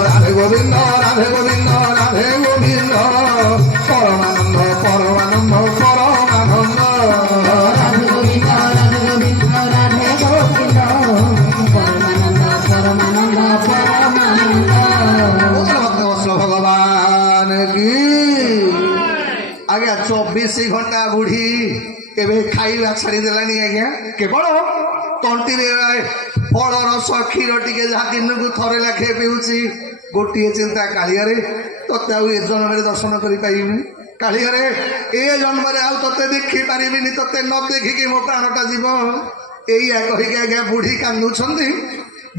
রাধে গোবিন্দ রাধে গোবিন্দ রাধে গোবিন্দ পরমানন্দ পরমানন্দ পরমানন্দ রাধে গোবিন্দ রাধে গোবিন্দ রাধে গোবিন্দ পরমানন্দ পরমানন্দ পরমানন্দ ভগবান কি আজ্ঞা 24 ঘন্টা বুঢ়ী ଏବେ ଖାଇବା ଛାଡ଼ିଦେଲାଣି ଆଜ୍ଞା। କେବଳ ତଣ୍ଟିରେ ଫଳ ରସ କ୍ଷୀର ଟିକେ ଯାହା ଦିନକୁ ଥରେ ଲେଖେ ପିଉଛି। ଗୋଟିଏ ଚିନ୍ତା କାଳିଆରେ ତତେ ଆଉ ଏ ଜନ୍ମରେ ଦର୍ଶନ କରିପାରିବିନି, କାଳିଆରେ ଏ ଜନ୍ମରେ ଆଉ ତତେ ଦେଖିପାରିବିନି, ତତେ ନ ଦେଖିକି ମୋ ପ୍ରାଣଟା ଯିବ। ଏଇଆ କହିକି ଆଜ୍ଞା ବୁଢ଼ୀ କାନ୍ଦୁଛନ୍ତି।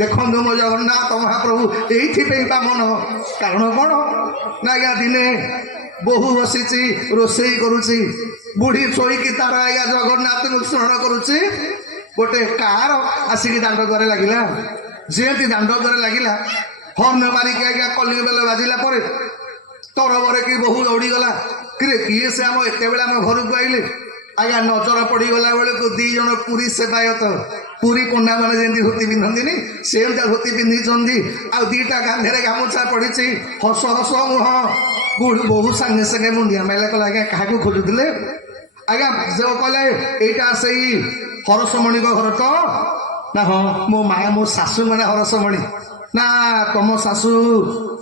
ଦେଖନ୍ତୁ ମୋ ଜଗନ୍ନାଥ ମହାପ୍ରଭୁ ଏଇଥିପାଇଁ ବା ମନ, କାରଣ କ'ଣ ନା ଆଜ୍ଞା ଦିନେ ବୋହୂ ବସିଛି ରୋଷେଇ କରୁଛି, ବୁଢ଼ୀ ଶୋଇକି ତାର ଆଜ୍ଞା ଜଗନ୍ନାଥଙ୍କୁ ସ୍ମରଣ କରୁଛି। ଗୋଟେ କାର ଆସିକି ଦାଣ୍ଡ ଦ୍ୱାରେ ଲାଗିଲା। ଯେମିତି ଦାଣ୍ଡ ଦ୍ୱାରେ ଲାଗିଲା ହର୍ଣ୍ଣ ମାରିକି ଆଜ୍ଞା କଲିଙ୍ଗ ବେଲ ବାଜିଲା ପରେ ତରବରେ କି ବୋହୂ ଦୌଡ଼ିଗଲା। କିରେ କିଏ ସେ ଆମ ଏତେବେଳେ ଆମ ଘରକୁ ଆଇଲେ? ଆଜ୍ଞା ନଜର ପଡ଼ିଗଲା ବେଳକୁ ଦି ଜଣ ପୁରୀ ସେବାୟତ, ପୁରୀ ପଣ୍ଡା ମାନେ ଯେମିତି ଧୋତି ପିନ୍ଧନ୍ତିନି ସେମିତିଆ ଧୋତି ପିନ୍ଧିଛନ୍ତି, ଆଉ ଦିଟା କାନ୍ଧରେ ଗାମୁଛା ପଡ଼ିଛି, ହସ ହସ ମୁହଁ। ବୋହୂ ସାଙ୍ଗେ ସାଙ୍ଗେ ମୁଣ୍ଡିଆ ମାଇଲା, କହିଲା ଆଜ୍ଞା କାହାକୁ ଖୋଜୁଥିଲେ? ଆଜ୍ଞା ଯୋଉ କହିଲେ ଏଇଟା ସେଇ ହରସମଣିଙ୍କ ଘର ତ? ନା ହଁ ମୋ ମା ମୋ ଶାଶୁ ମାନେ ହରସମଣି। ନା ତମ ଶାଶୁ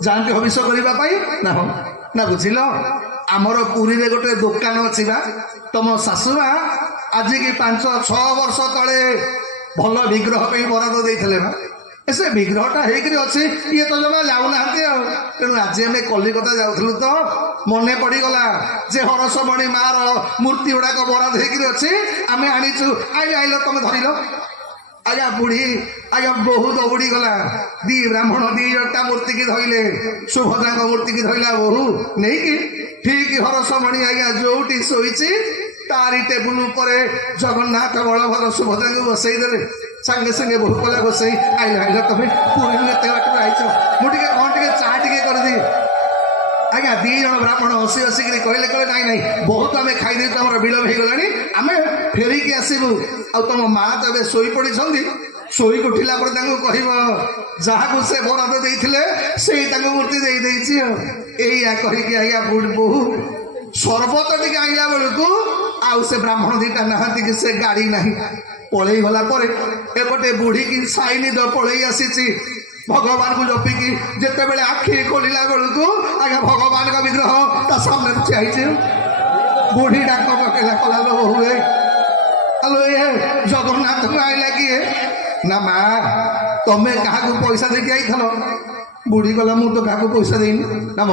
ଯାଆନ୍ତି ହବିଷ କରିବା ପାଇଁ? ନା ହଁ। ନା ବୁଝିଲ ଆମର ପୁରୀରେ ଗୋଟେ ଦୋକାନ ଅଛି ବା, ତମ ଶାଶୁ ମା ଆଜିକି 5-6 ବର୍ଷ ତଳେ ଭଲ ବିଗ୍ରହ ପାଇଁ ବରାଦ ଦେଇଥିଲେ ବା। ସେ ବିଗ୍ରହଟା ହେଇକରି ଅଛି, ଇଏ ତ ଜମା ଯାଉନାହାନ୍ତି ଆଉ। ତେଣୁ ଆଜି ଆମେ କଲିକତା ଯାଉଥିଲୁ ତ ମନେ ପଡ଼ିଗଲା ଯେ ହରସମଣି ମାର ମୂର୍ତ୍ତି ଗୁଡ଼ାକ ବରାଦ ହେଇକରି ଅଛି, ଆମେ ଆଣିଛୁ। ଆଇଲ ତମେ ଧରିଲ। ଆଜ୍ଞା ବୁଢ଼ୀ ଆଜ୍ଞା ବୋହୂ ଦୌଡ଼ି ଗଲା। ଦି ବ୍ରାହ୍ମଣ ଦି ଜଣଟା ମୂର୍ତ୍ତିକି ଧଇଲେ, ସୁଭଦ୍ରାଙ୍କ ମୂର୍ତ୍ତିକି ଧଇଲା ବୋହୂ ନେଇକି ଠିକ ହରସମଣି ଆଜ୍ଞା ଯୋଉଠି ଶୋଇଛି ତାରି ଟେବୁଲ ଉପରେ ଜଗନ୍ନାଥ ବଳଭଦ୍ର ସୁଭଦ୍ରାଙ୍କୁ ବସେଇ ଦେଲେ। ସାଙ୍ଗେ ସାଙ୍ଗେ ବୋହୂ କଲା ବସେଇ ଆଇଲ ତମେ ପୁରୀରୁ ଏତେ ବାଟରୁ ଆଇଛ, ମୁଁ ଟିକେ କ'ଣ ଟିକେ ଚା ଟିକେ କରିଦିଏ। ଆଜ୍ଞା ଦି ଜଣ ବ୍ରାହ୍ମଣ ହସି ହସିକିରି କହିଲେ ନାଇଁ ନାଇଁ ବହୁତ ଆମେ ଖାଇଦେଇଛୁ, ଆମର ବିଳମ୍ବ ହେଇଗଲାଣି, ଆମେ ଫେରିକି ଆସିବୁ। ଆଉ ତମ ମା ତ ଏବେ ଶୋଇପଡ଼ିଛନ୍ତି, ଶୋଇକି ଉଠିଲା ପରେ ତାଙ୍କୁ କହିବ ଯାହାକୁ ସେ ବରାଦ ଦେଇଥିଲେ ସେଇ ତାଙ୍କୁ ମୂର୍ତ୍ତି ଦେଇଦେଇଛି ଆଉ। ଏଇଆ କହିକି ଆଜ୍ଞା ବୋହୂ ସର୍ବତ ଟିକେ ଆଇଲା ବେଳକୁ ଆଉ ସେ ବ୍ରାହ୍ମଣ ଦିଟା ନାହାନ୍ତି କି ସେ ଗାଡ଼ି ନାହିଁ। ପଳେଇ ଗଲା ପରେ ଏପଟେ ବୁଢ଼ୀକି ସାଇନିଦ ପଳେଇ ଆସିଛି। ଭଗବାନଙ୍କୁ ଜପିକି ଯେତେବେଳେ ଆଖି ଖୋଲିଲା ବେଳକୁ ଆଜ୍ଞା ଭଗବାନଙ୍କ ବିଗ୍ରହ ତା ସାମ୍ନାରେ ଠିଆ ହେଇଛି। ବୁଢ଼ୀ ଡାକ ପକେଇଲା, କଲା ଲୋ ବୋହୂ ଆଲୋ ଏ ଜଗନ୍ନାଥଙ୍କୁ ଆଇଲା କିଏ? ନା ମା ତମେ କାହାକୁ ପଇସା ଦେଇକି ଆଇଥିଲ? ବୁଢ଼ୀ ଗଲା ମୁଁ ତ କାହାକୁ ପଇସା ଦେଇନି। ନା ମ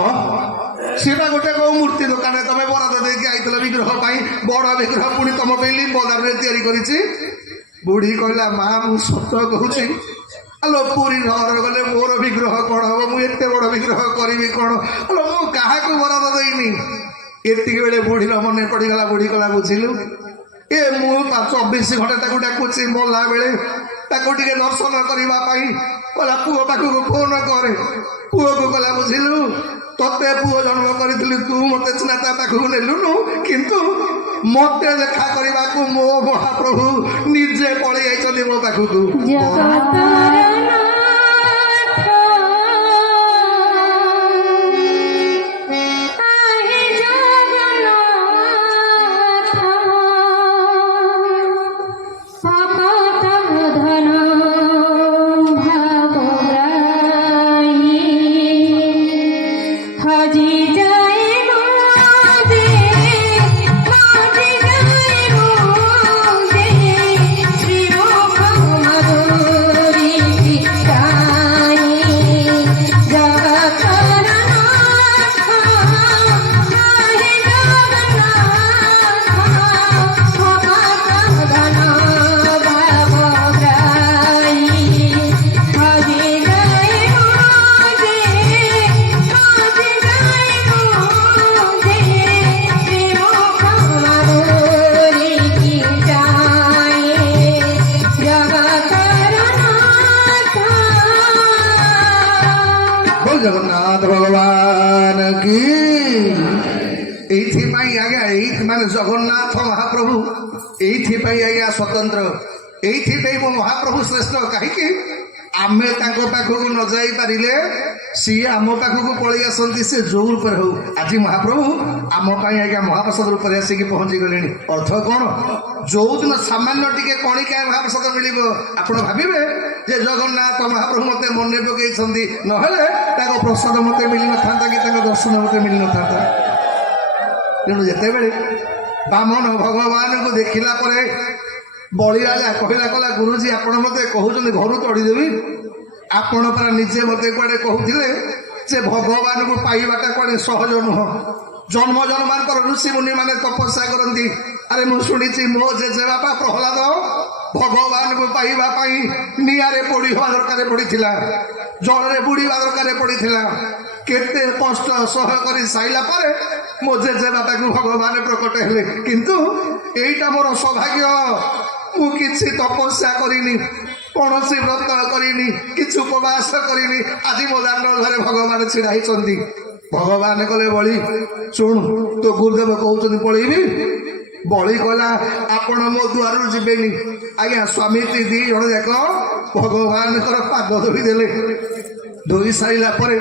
ସେଟା ଗୋଟେ କୋଉ ମୂର୍ତ୍ତି ଦୋକାନରେ ତମେ ବରାଦ ଦେଇକି ଆଇଥିଲ ବିଗ୍ରହ ପାଇଁ, ବଡ଼ ବିଗ୍ରହ ପୁଣି ତମ ପାଇଁ ଲିମ୍ବଦାରରେ ତିଆରି କରିଛି। ବୁଢ଼ୀ କହିଲା ମା ମୁଁ ସତ କହୁଛି, ଆଲୋ ପୁରୀ ସହର ଗଲେ ମୋର ବିଗ୍ରହ କ'ଣ ହବ? ମୁଁ ଏତେ ବଡ଼ ବିଗ୍ରହ କରିବି କ'ଣ? ଆଲୋ ମୁଁ କାହାକୁ ବରାଦ ଦେଇନି। ଏତିକି ବେଳେ ବୁଢ଼ୀର ମନେ ପଡ଼ିଗଲା। ବୁଢ଼ୀ କଲା ବୁଝିଲୁ ଏ ମୁଁ 24 ଘଣ୍ଟା ତାକୁ ଡାକୁଛି, ମଲା ବେଳେ ତାକୁ ଟିକେ ଦର୍ଶନ କରିବା ପାଇଁ। କହିଲା ପୁଅ ପାଖକୁ ଫୋନ କରେ। ପୁଅକୁ କଲା ବୁଝିଲୁ ତତେ ପୁଅ ଜନ୍ମ କରିଥିଲି, ତୁ ମତେ ସିନା ତା ପାଖକୁ ନେଲୁନୁ, କିନ୍ତୁ ମତେ ଦେଖା କରିବାକୁ ମୋ ମହାପ୍ରଭୁ ନିଜେ ପଳେଇ ଯାଇଛନ୍ତି ମୋ ପାଖକୁ। এইଥିପାଇଁ ଆଜ୍ଞା ଏଇ ମାନେ ଜଗନ୍ନାଥ ମହାପ୍ରଭୁ ଏଇଥିପାଇଁ ଆଜ୍ଞା ସ୍ୱତନ୍ତ୍ର ଏଇଥିପାଇଁ ମୋ ମହାପ୍ରଭୁ ଶ୍ରେଷ୍ଠ କାହିଁକି ଆମେ ତାଙ୍କ ପାଖକୁ ନ ଯାଇ ପାରିଲେ ସିଏ ଆମ ପାଖକୁ ପଳେଇ ଆସନ୍ତି ସେ ଯୋଉ ରୂପରେ ହଉ ଆଜି ମହାପ୍ରଭୁ ଆମ ପାଇଁ ଆଜ୍ଞା ମହାପ୍ରସାଦ ରୂପରେ ଆସିକି ପହଞ୍ଚି ଗଲେଣି ଅର୍ଥ କ'ଣ ଯୋଉଦିନ ସାମାନ୍ୟ ଟିକେ କଣିକା ମହାପ୍ରସାଦ ମିଳିବ ଆପଣ ଭାବିବେ ଯେ ଜଗନ୍ନାଥ ମହାପ୍ରଭୁ ମତେ ମନେ ପକେଇଛନ୍ତି ନହେଲେ ତାଙ୍କ ପ୍ରସାଦ ମତେ ମିଳିନଥାନ୍ତା କି ତାଙ୍କ ଦର୍ଶନ ମତେ ମିଳିନଥାନ୍ତା ତେଣୁ ଯେତେବେଳେ ବାମନ ଭଗବାନଙ୍କୁ ଦେଖିଲା ପରେ ବଳିରାଜା କହିଲା କହିଲା ଗୁରୁଜୀ ଆପଣ ମତେ କହୁଛନ୍ତି ଘରୁ ତଡ଼ିଦେବି ଆପଣ ପରା ନିଜେ ମତେ କୁଆଡେ କହୁଥିଲେ ଯେ ଭଗବାନଙ୍କୁ ପାଇବାଟା କୁଆଡେ ସହଜ ନୁହଁ ଜନ୍ମ ଜନ୍ମାନ୍ତର ଋଷି ମୁନି ମାନେ ତପସ୍ୟା କରନ୍ତି ଆରେ ମୁଁ ଶୁଣିଛି ମୋ ଜେଜେବାପା ପ୍ରହ୍ଲାଦ ଭଗବାନଙ୍କୁ ପାଇବା ପାଇଁ ନିଆଁରେ ପୋଡ଼ିବା ଦରକାର ପଡ଼ିଥିଲା ଜଳରେ ବୁଡ଼ିବା ଦରକାର ପଡ଼ିଥିଲା କେତେ କଷ୍ଟ ସହ କରି ସାଇଲା ପରେ ମୋ ଜେଜେବାପାକୁ ଭଗବାନ ପ୍ରକଟ ହେଲେ କିନ୍ତୁ ଏଇଟା ମୋର ସୌଭାଗ୍ୟ ମୁଁ କିଛି ତପସ୍ୟା କରିନି କୌଣସି ବ୍ରତ କରିନି କିଛି ଉପବାସ କରିନି ଆଜି ମୋ ଦାଣ୍ଡ ଘରେ ଭଗବାନ ଛିଡ଼ା ହେଇଛନ୍ତି ଭଗବାନ କଲେ ବଳି ଶୁଣୁ ତୋ ଗୁରୁଦେବ କହୁଛନ୍ତି ପଳେଇବି ବଳି କହିଲା ଆପଣ ମୋ ଦୁଆରରୁ ଯିବେନି ଆଜ୍ଞା ସ୍ୱାମୀ ସ୍ତ୍ରୀ ଦି ଜଣ ଯାକ ଭଗବାନଙ୍କର ପାଦ ଧୋଇଦେଲେ ଧୋଇ ସାରିଲା ପରେ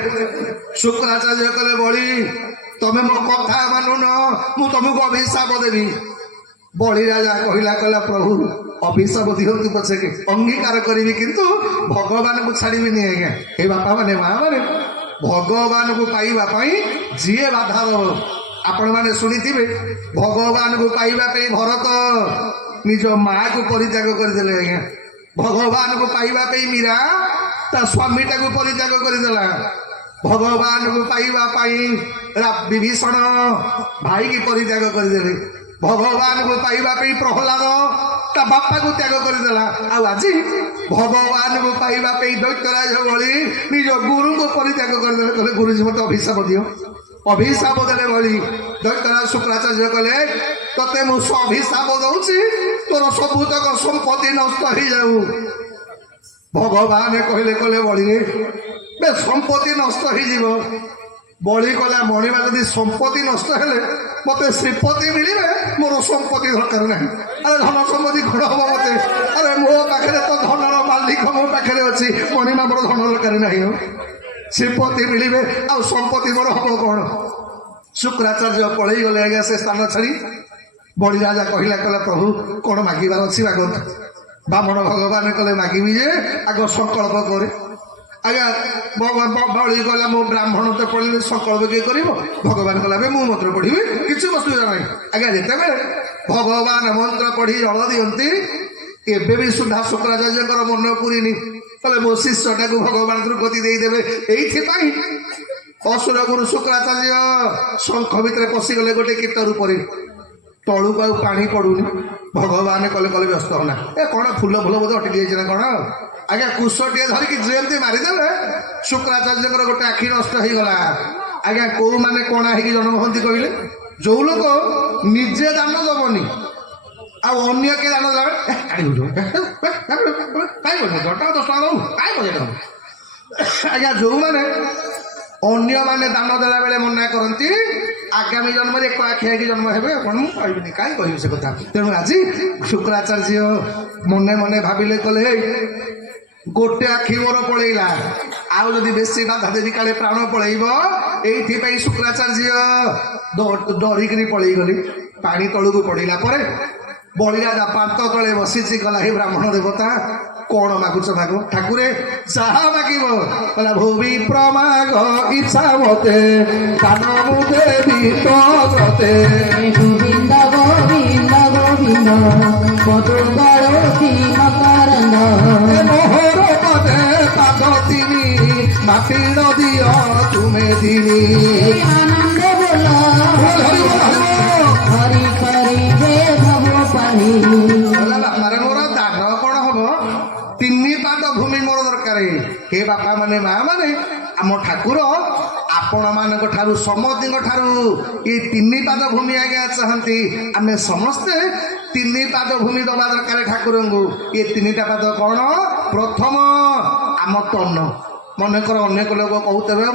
ଶୁକ୍ରାଚାର୍ଯ୍ୟ କଲେ ବଳି ତମେ ମୋ କଥା ମାନୁନ ମୁଁ ତମକୁ ଅଭିଶାପ ଦେବି ବଳି ରାଜା କହିଲା କହିଲା ପ୍ରଭୁ ଅଭିଶାପ ଦିଅନ୍ତୁ ପଛକେ ଅଙ୍ଗୀକାର କରିବି କିନ୍ତୁ ଭଗବାନଙ୍କୁ ଛାଡ଼ିବିନି ଆଜ୍ଞା ଏ ବାପା ମାନେ ମା ମାନେ ଭଗବାନଙ୍କୁ ପାଇବା ପାଇଁ ଯିଏ ବାଧା ଦବ ଆପଣମାନେ ଶୁଣିଥିବେ ଭଗବାନଙ୍କୁ ପାଇବା ପାଇଁ ଭରତ ନିଜ ମାଆକୁ ପରିତ୍ୟାଗ କରିଦେଲେ ଆଜ୍ଞା ଭଗବାନଙ୍କୁ ପାଇବା ପାଇଁ ମୀରା ତା ସ୍ୱାମୀଟାକୁ ପରିତ୍ୟାଗ କରିଦେଲା ଭଗବାନଙ୍କୁ ପାଇବା ପାଇଁ ବିଭୀଷଣ ଭାଇକି ପରିତ୍ୟାଗ କରିଦେଲେ ଭଗବାନଙ୍କୁ ପାଇବା ପାଇଁ ପ୍ରହ୍ଲାଦ ତା ବାପାକୁ ତ୍ୟାଗ କରିଦେଲା ଆଉ ଆଜି ଭଗବାନଙ୍କୁ ପାଇବା ପାଇଁ ଦୈତ୍ୟରାଜ ଭଳି ନିଜ ଗୁରୁଙ୍କୁ ପରିତ୍ୟାଗ କରିଦେଲେ କହିଲେ ଗୁରୁଜୀ ମତେ ଅଭିଶାପ ଦିଅ ଅଭିଶାପ ଦେଲେ ଭଳି ଦୈତ୍ୟରାଜ ଶୁକ୍ରାଚାର୍ଯ୍ୟ କଲେ ତତେ ମୁଁ ଅଭିଶାପ ଦଉଛି ତୋର ସବୁତକ ସମ୍ପତ୍ତି ନଷ୍ଟ ହେଇଯାଉ ଭଗବାନ କହିଲେ କହିଲେ ବଳିରେ ବେ ସମ୍ପତ୍ତି ନଷ୍ଟ ହେଇଯିବ ବଳି କଲା ମଣିମା ଯଦି ସମ୍ପତ୍ତି ନଷ୍ଟ ହେଲେ ମତେ ଶ୍ରୀପତି ମିଳିବେ ମୋର ସମ୍ପତ୍ତି ଦରକାର ନାହିଁ ଆରେ ଧନ ସମ୍ପତ୍ତି କ'ଣ ହବ ମତେ ଆରେ ମୋ ପାଖରେ ତ ଧନର ମାଲିକ ମୋ ପାଖରେ ଅଛି ମଣିମା ମୋର ଧନ ଦରକାର ନାହିଁ ଶ୍ରୀପତି ମିଳିବେ ଆଉ ସମ୍ପତ୍ତି ମୋର ହବ କ'ଣ ଶୁକ୍ରାଚାର୍ଯ୍ୟ ପଳେଇ ଗଲେ ଆଜ୍ଞା ସେ ସ୍ଥାନ ଛାଡ଼ି ବଳି ରାଜା କହିଲା କହିଲା ପ୍ରଭୁ କ'ଣ ମାଗିବାର ଅଛି ମାଗନ୍ତୁ ବାମନ ଭଗବାନ କଲେ ମାଗିବି ଯେ ଆଗ ସଂକଳ୍ପ କରେ ଆଜ୍ଞା ବଳି ଗଲା ମୋ ବ୍ରାହ୍ମଣ ତ ପଢିଲେ ସଂକଳ୍ପ କିଏ କରିବ ଭଗବାନ କଲା ମୁଁ ମନ୍ତ୍ର ପଢିବି କିଛି ଅସୁବିଧା ନାହିଁ ଆଜ୍ଞା ଯେତେବେଳେ ଭଗବାନ ମନ୍ତ୍ର ପଢି ଜଳ ଦିଅନ୍ତି ଏବେ ବି ସୁଦ୍ଧା ଶୁକ୍ରାଚାର୍ଯ୍ୟଙ୍କର ମନ ପୁରିନି କହିଲେ ମୋ ଶିଷ୍ୟଟାକୁ ଭଗବାନ ଗତି ଦେଇଦେବେ ଏଇଥିପାଇଁ ଅସୁର ଗୁରୁ ଶୁକ୍ରାଚାର୍ଯ୍ୟ ଶଙ୍ଖ ଭିତରେ ପଶିଗଲେ ଗୋଟେ କୀଟ ରୂପରେ ତଳୁକୁ ଆଉ ପାଣି ପଡୁନି ଭଗବାନ କଲେ କଲେ ବ୍ୟସ୍ତ ହନା ଏ କ'ଣ ଫୁଲ ଫୁଲ ବୋଧେ ଅଟକି ଯାଇଛି ନା କ'ଣ ଆଜ୍ଞା କୁଶଟିଏ ଧରିକି ଯେମିତି ମାରିଦେଲେ ଶୁକ୍ରାଚାର୍ଯ୍ୟଙ୍କର ଗୋଟେ ଆଖି ନଷ୍ଟ ହେଇଗଲା ଆଜ୍ଞା କୋଉମାନେ କଣା ହେଇକି ଜନ୍ମ ହୁଅନ୍ତି କହିଲେ ଯୋଉ ଲୋକ ନିଜେ ଦାନ ଦବନି ଆଉ ଅନ୍ୟ କିଏ ଦାନ ଦେବେ ଆଜ୍ଞା ଯୋଉମାନେ ଅନ୍ୟମାନେ ଦାନ ଦେଲା ବେଳେ ମନା କରନ୍ତି ଆଗାମୀ ଜନ୍ମରେ ଏକ ଆଖି ହେଇକି ଜନ୍ମ ହେବେ କ'ଣ ମୁଁ କହିବିନି କାହିଁ କହିବି ସେ କଥା ତେଣୁ ଆଜି ଶୁକ୍ରାଚାର୍ଯ୍ୟ ମନେ ମନେ ଭାବିଲେ କଲେ ଗୋଟେ ଆଖି ମୋର ପଳେଇଲା ଆଉ ଯଦି ବେଶୀ ବାଧା ଦେବି କାଳେ ପ୍ରାଣ ପଳେଇବ ଏଇଥିପାଇଁ ଶୁକ୍ରାଚାର୍ଯ୍ୟ ଡରିକିରି ପଳେଇଗଲି ପାଣି ତଳକୁ ପଡ଼ିଲା ପରେ ବଳିରାଜା ପାନ୍ତ ତଳେ ବସିଛି ଗଲା ହିଁ ବ୍ରାହ୍ମଣ ଦେବତା କ'ଣ ମାଗୁଛ ମାଗ ଠାକୁରେ ଯାହା ମାଗିବ କହିଲା ଭୂମି ପ୍ରମାଗ ଇଚ୍ଛା ମତେ କାନ ମୁଁ ଦେବି ତତେ ଗୋବିନ୍ଦ ଗୋବିନ୍ଦ ଗୋବିନ୍ଦ ପଦୁଗଳ ଦିନ କରନ୍ଦ ମୋହର ପଦେ ପାଦ ତିନି ମାଟିର ଦିଅ ତୁମେ ଦିନି ଆନନ୍ଦ ବୋଲ ହରି କରିବେ ଭବ ପାଣି ବାପାରେ ମୋର ଦାନ କ'ଣ ହବ ତିନି ପାଦ ଭୂମି ମୋର ଦରକାର ହେ ବାପା ମାନେ ମା ମାନେ ଆମ ଠାକୁର ଆପଣମାନଙ୍କ ଠାରୁ ସମସ୍ତଙ୍କ ଠାରୁ ଏ ତିନି ପାଦ ଭୂମି ଆଜ୍ଞା ଚାହାନ୍ତି ଆମେ ସମସ୍ତେ ତିନି ପାଦ ଭୂମି ଦବା ଦରକାର ଠାକୁରଙ୍କୁ ଏ ତିନିଟା ପାଦ କ'ଣ ପ୍ରଥମ ଆମ ତନ ମନେକର ଅନେକ ଲୋକ କହୁଥିବେ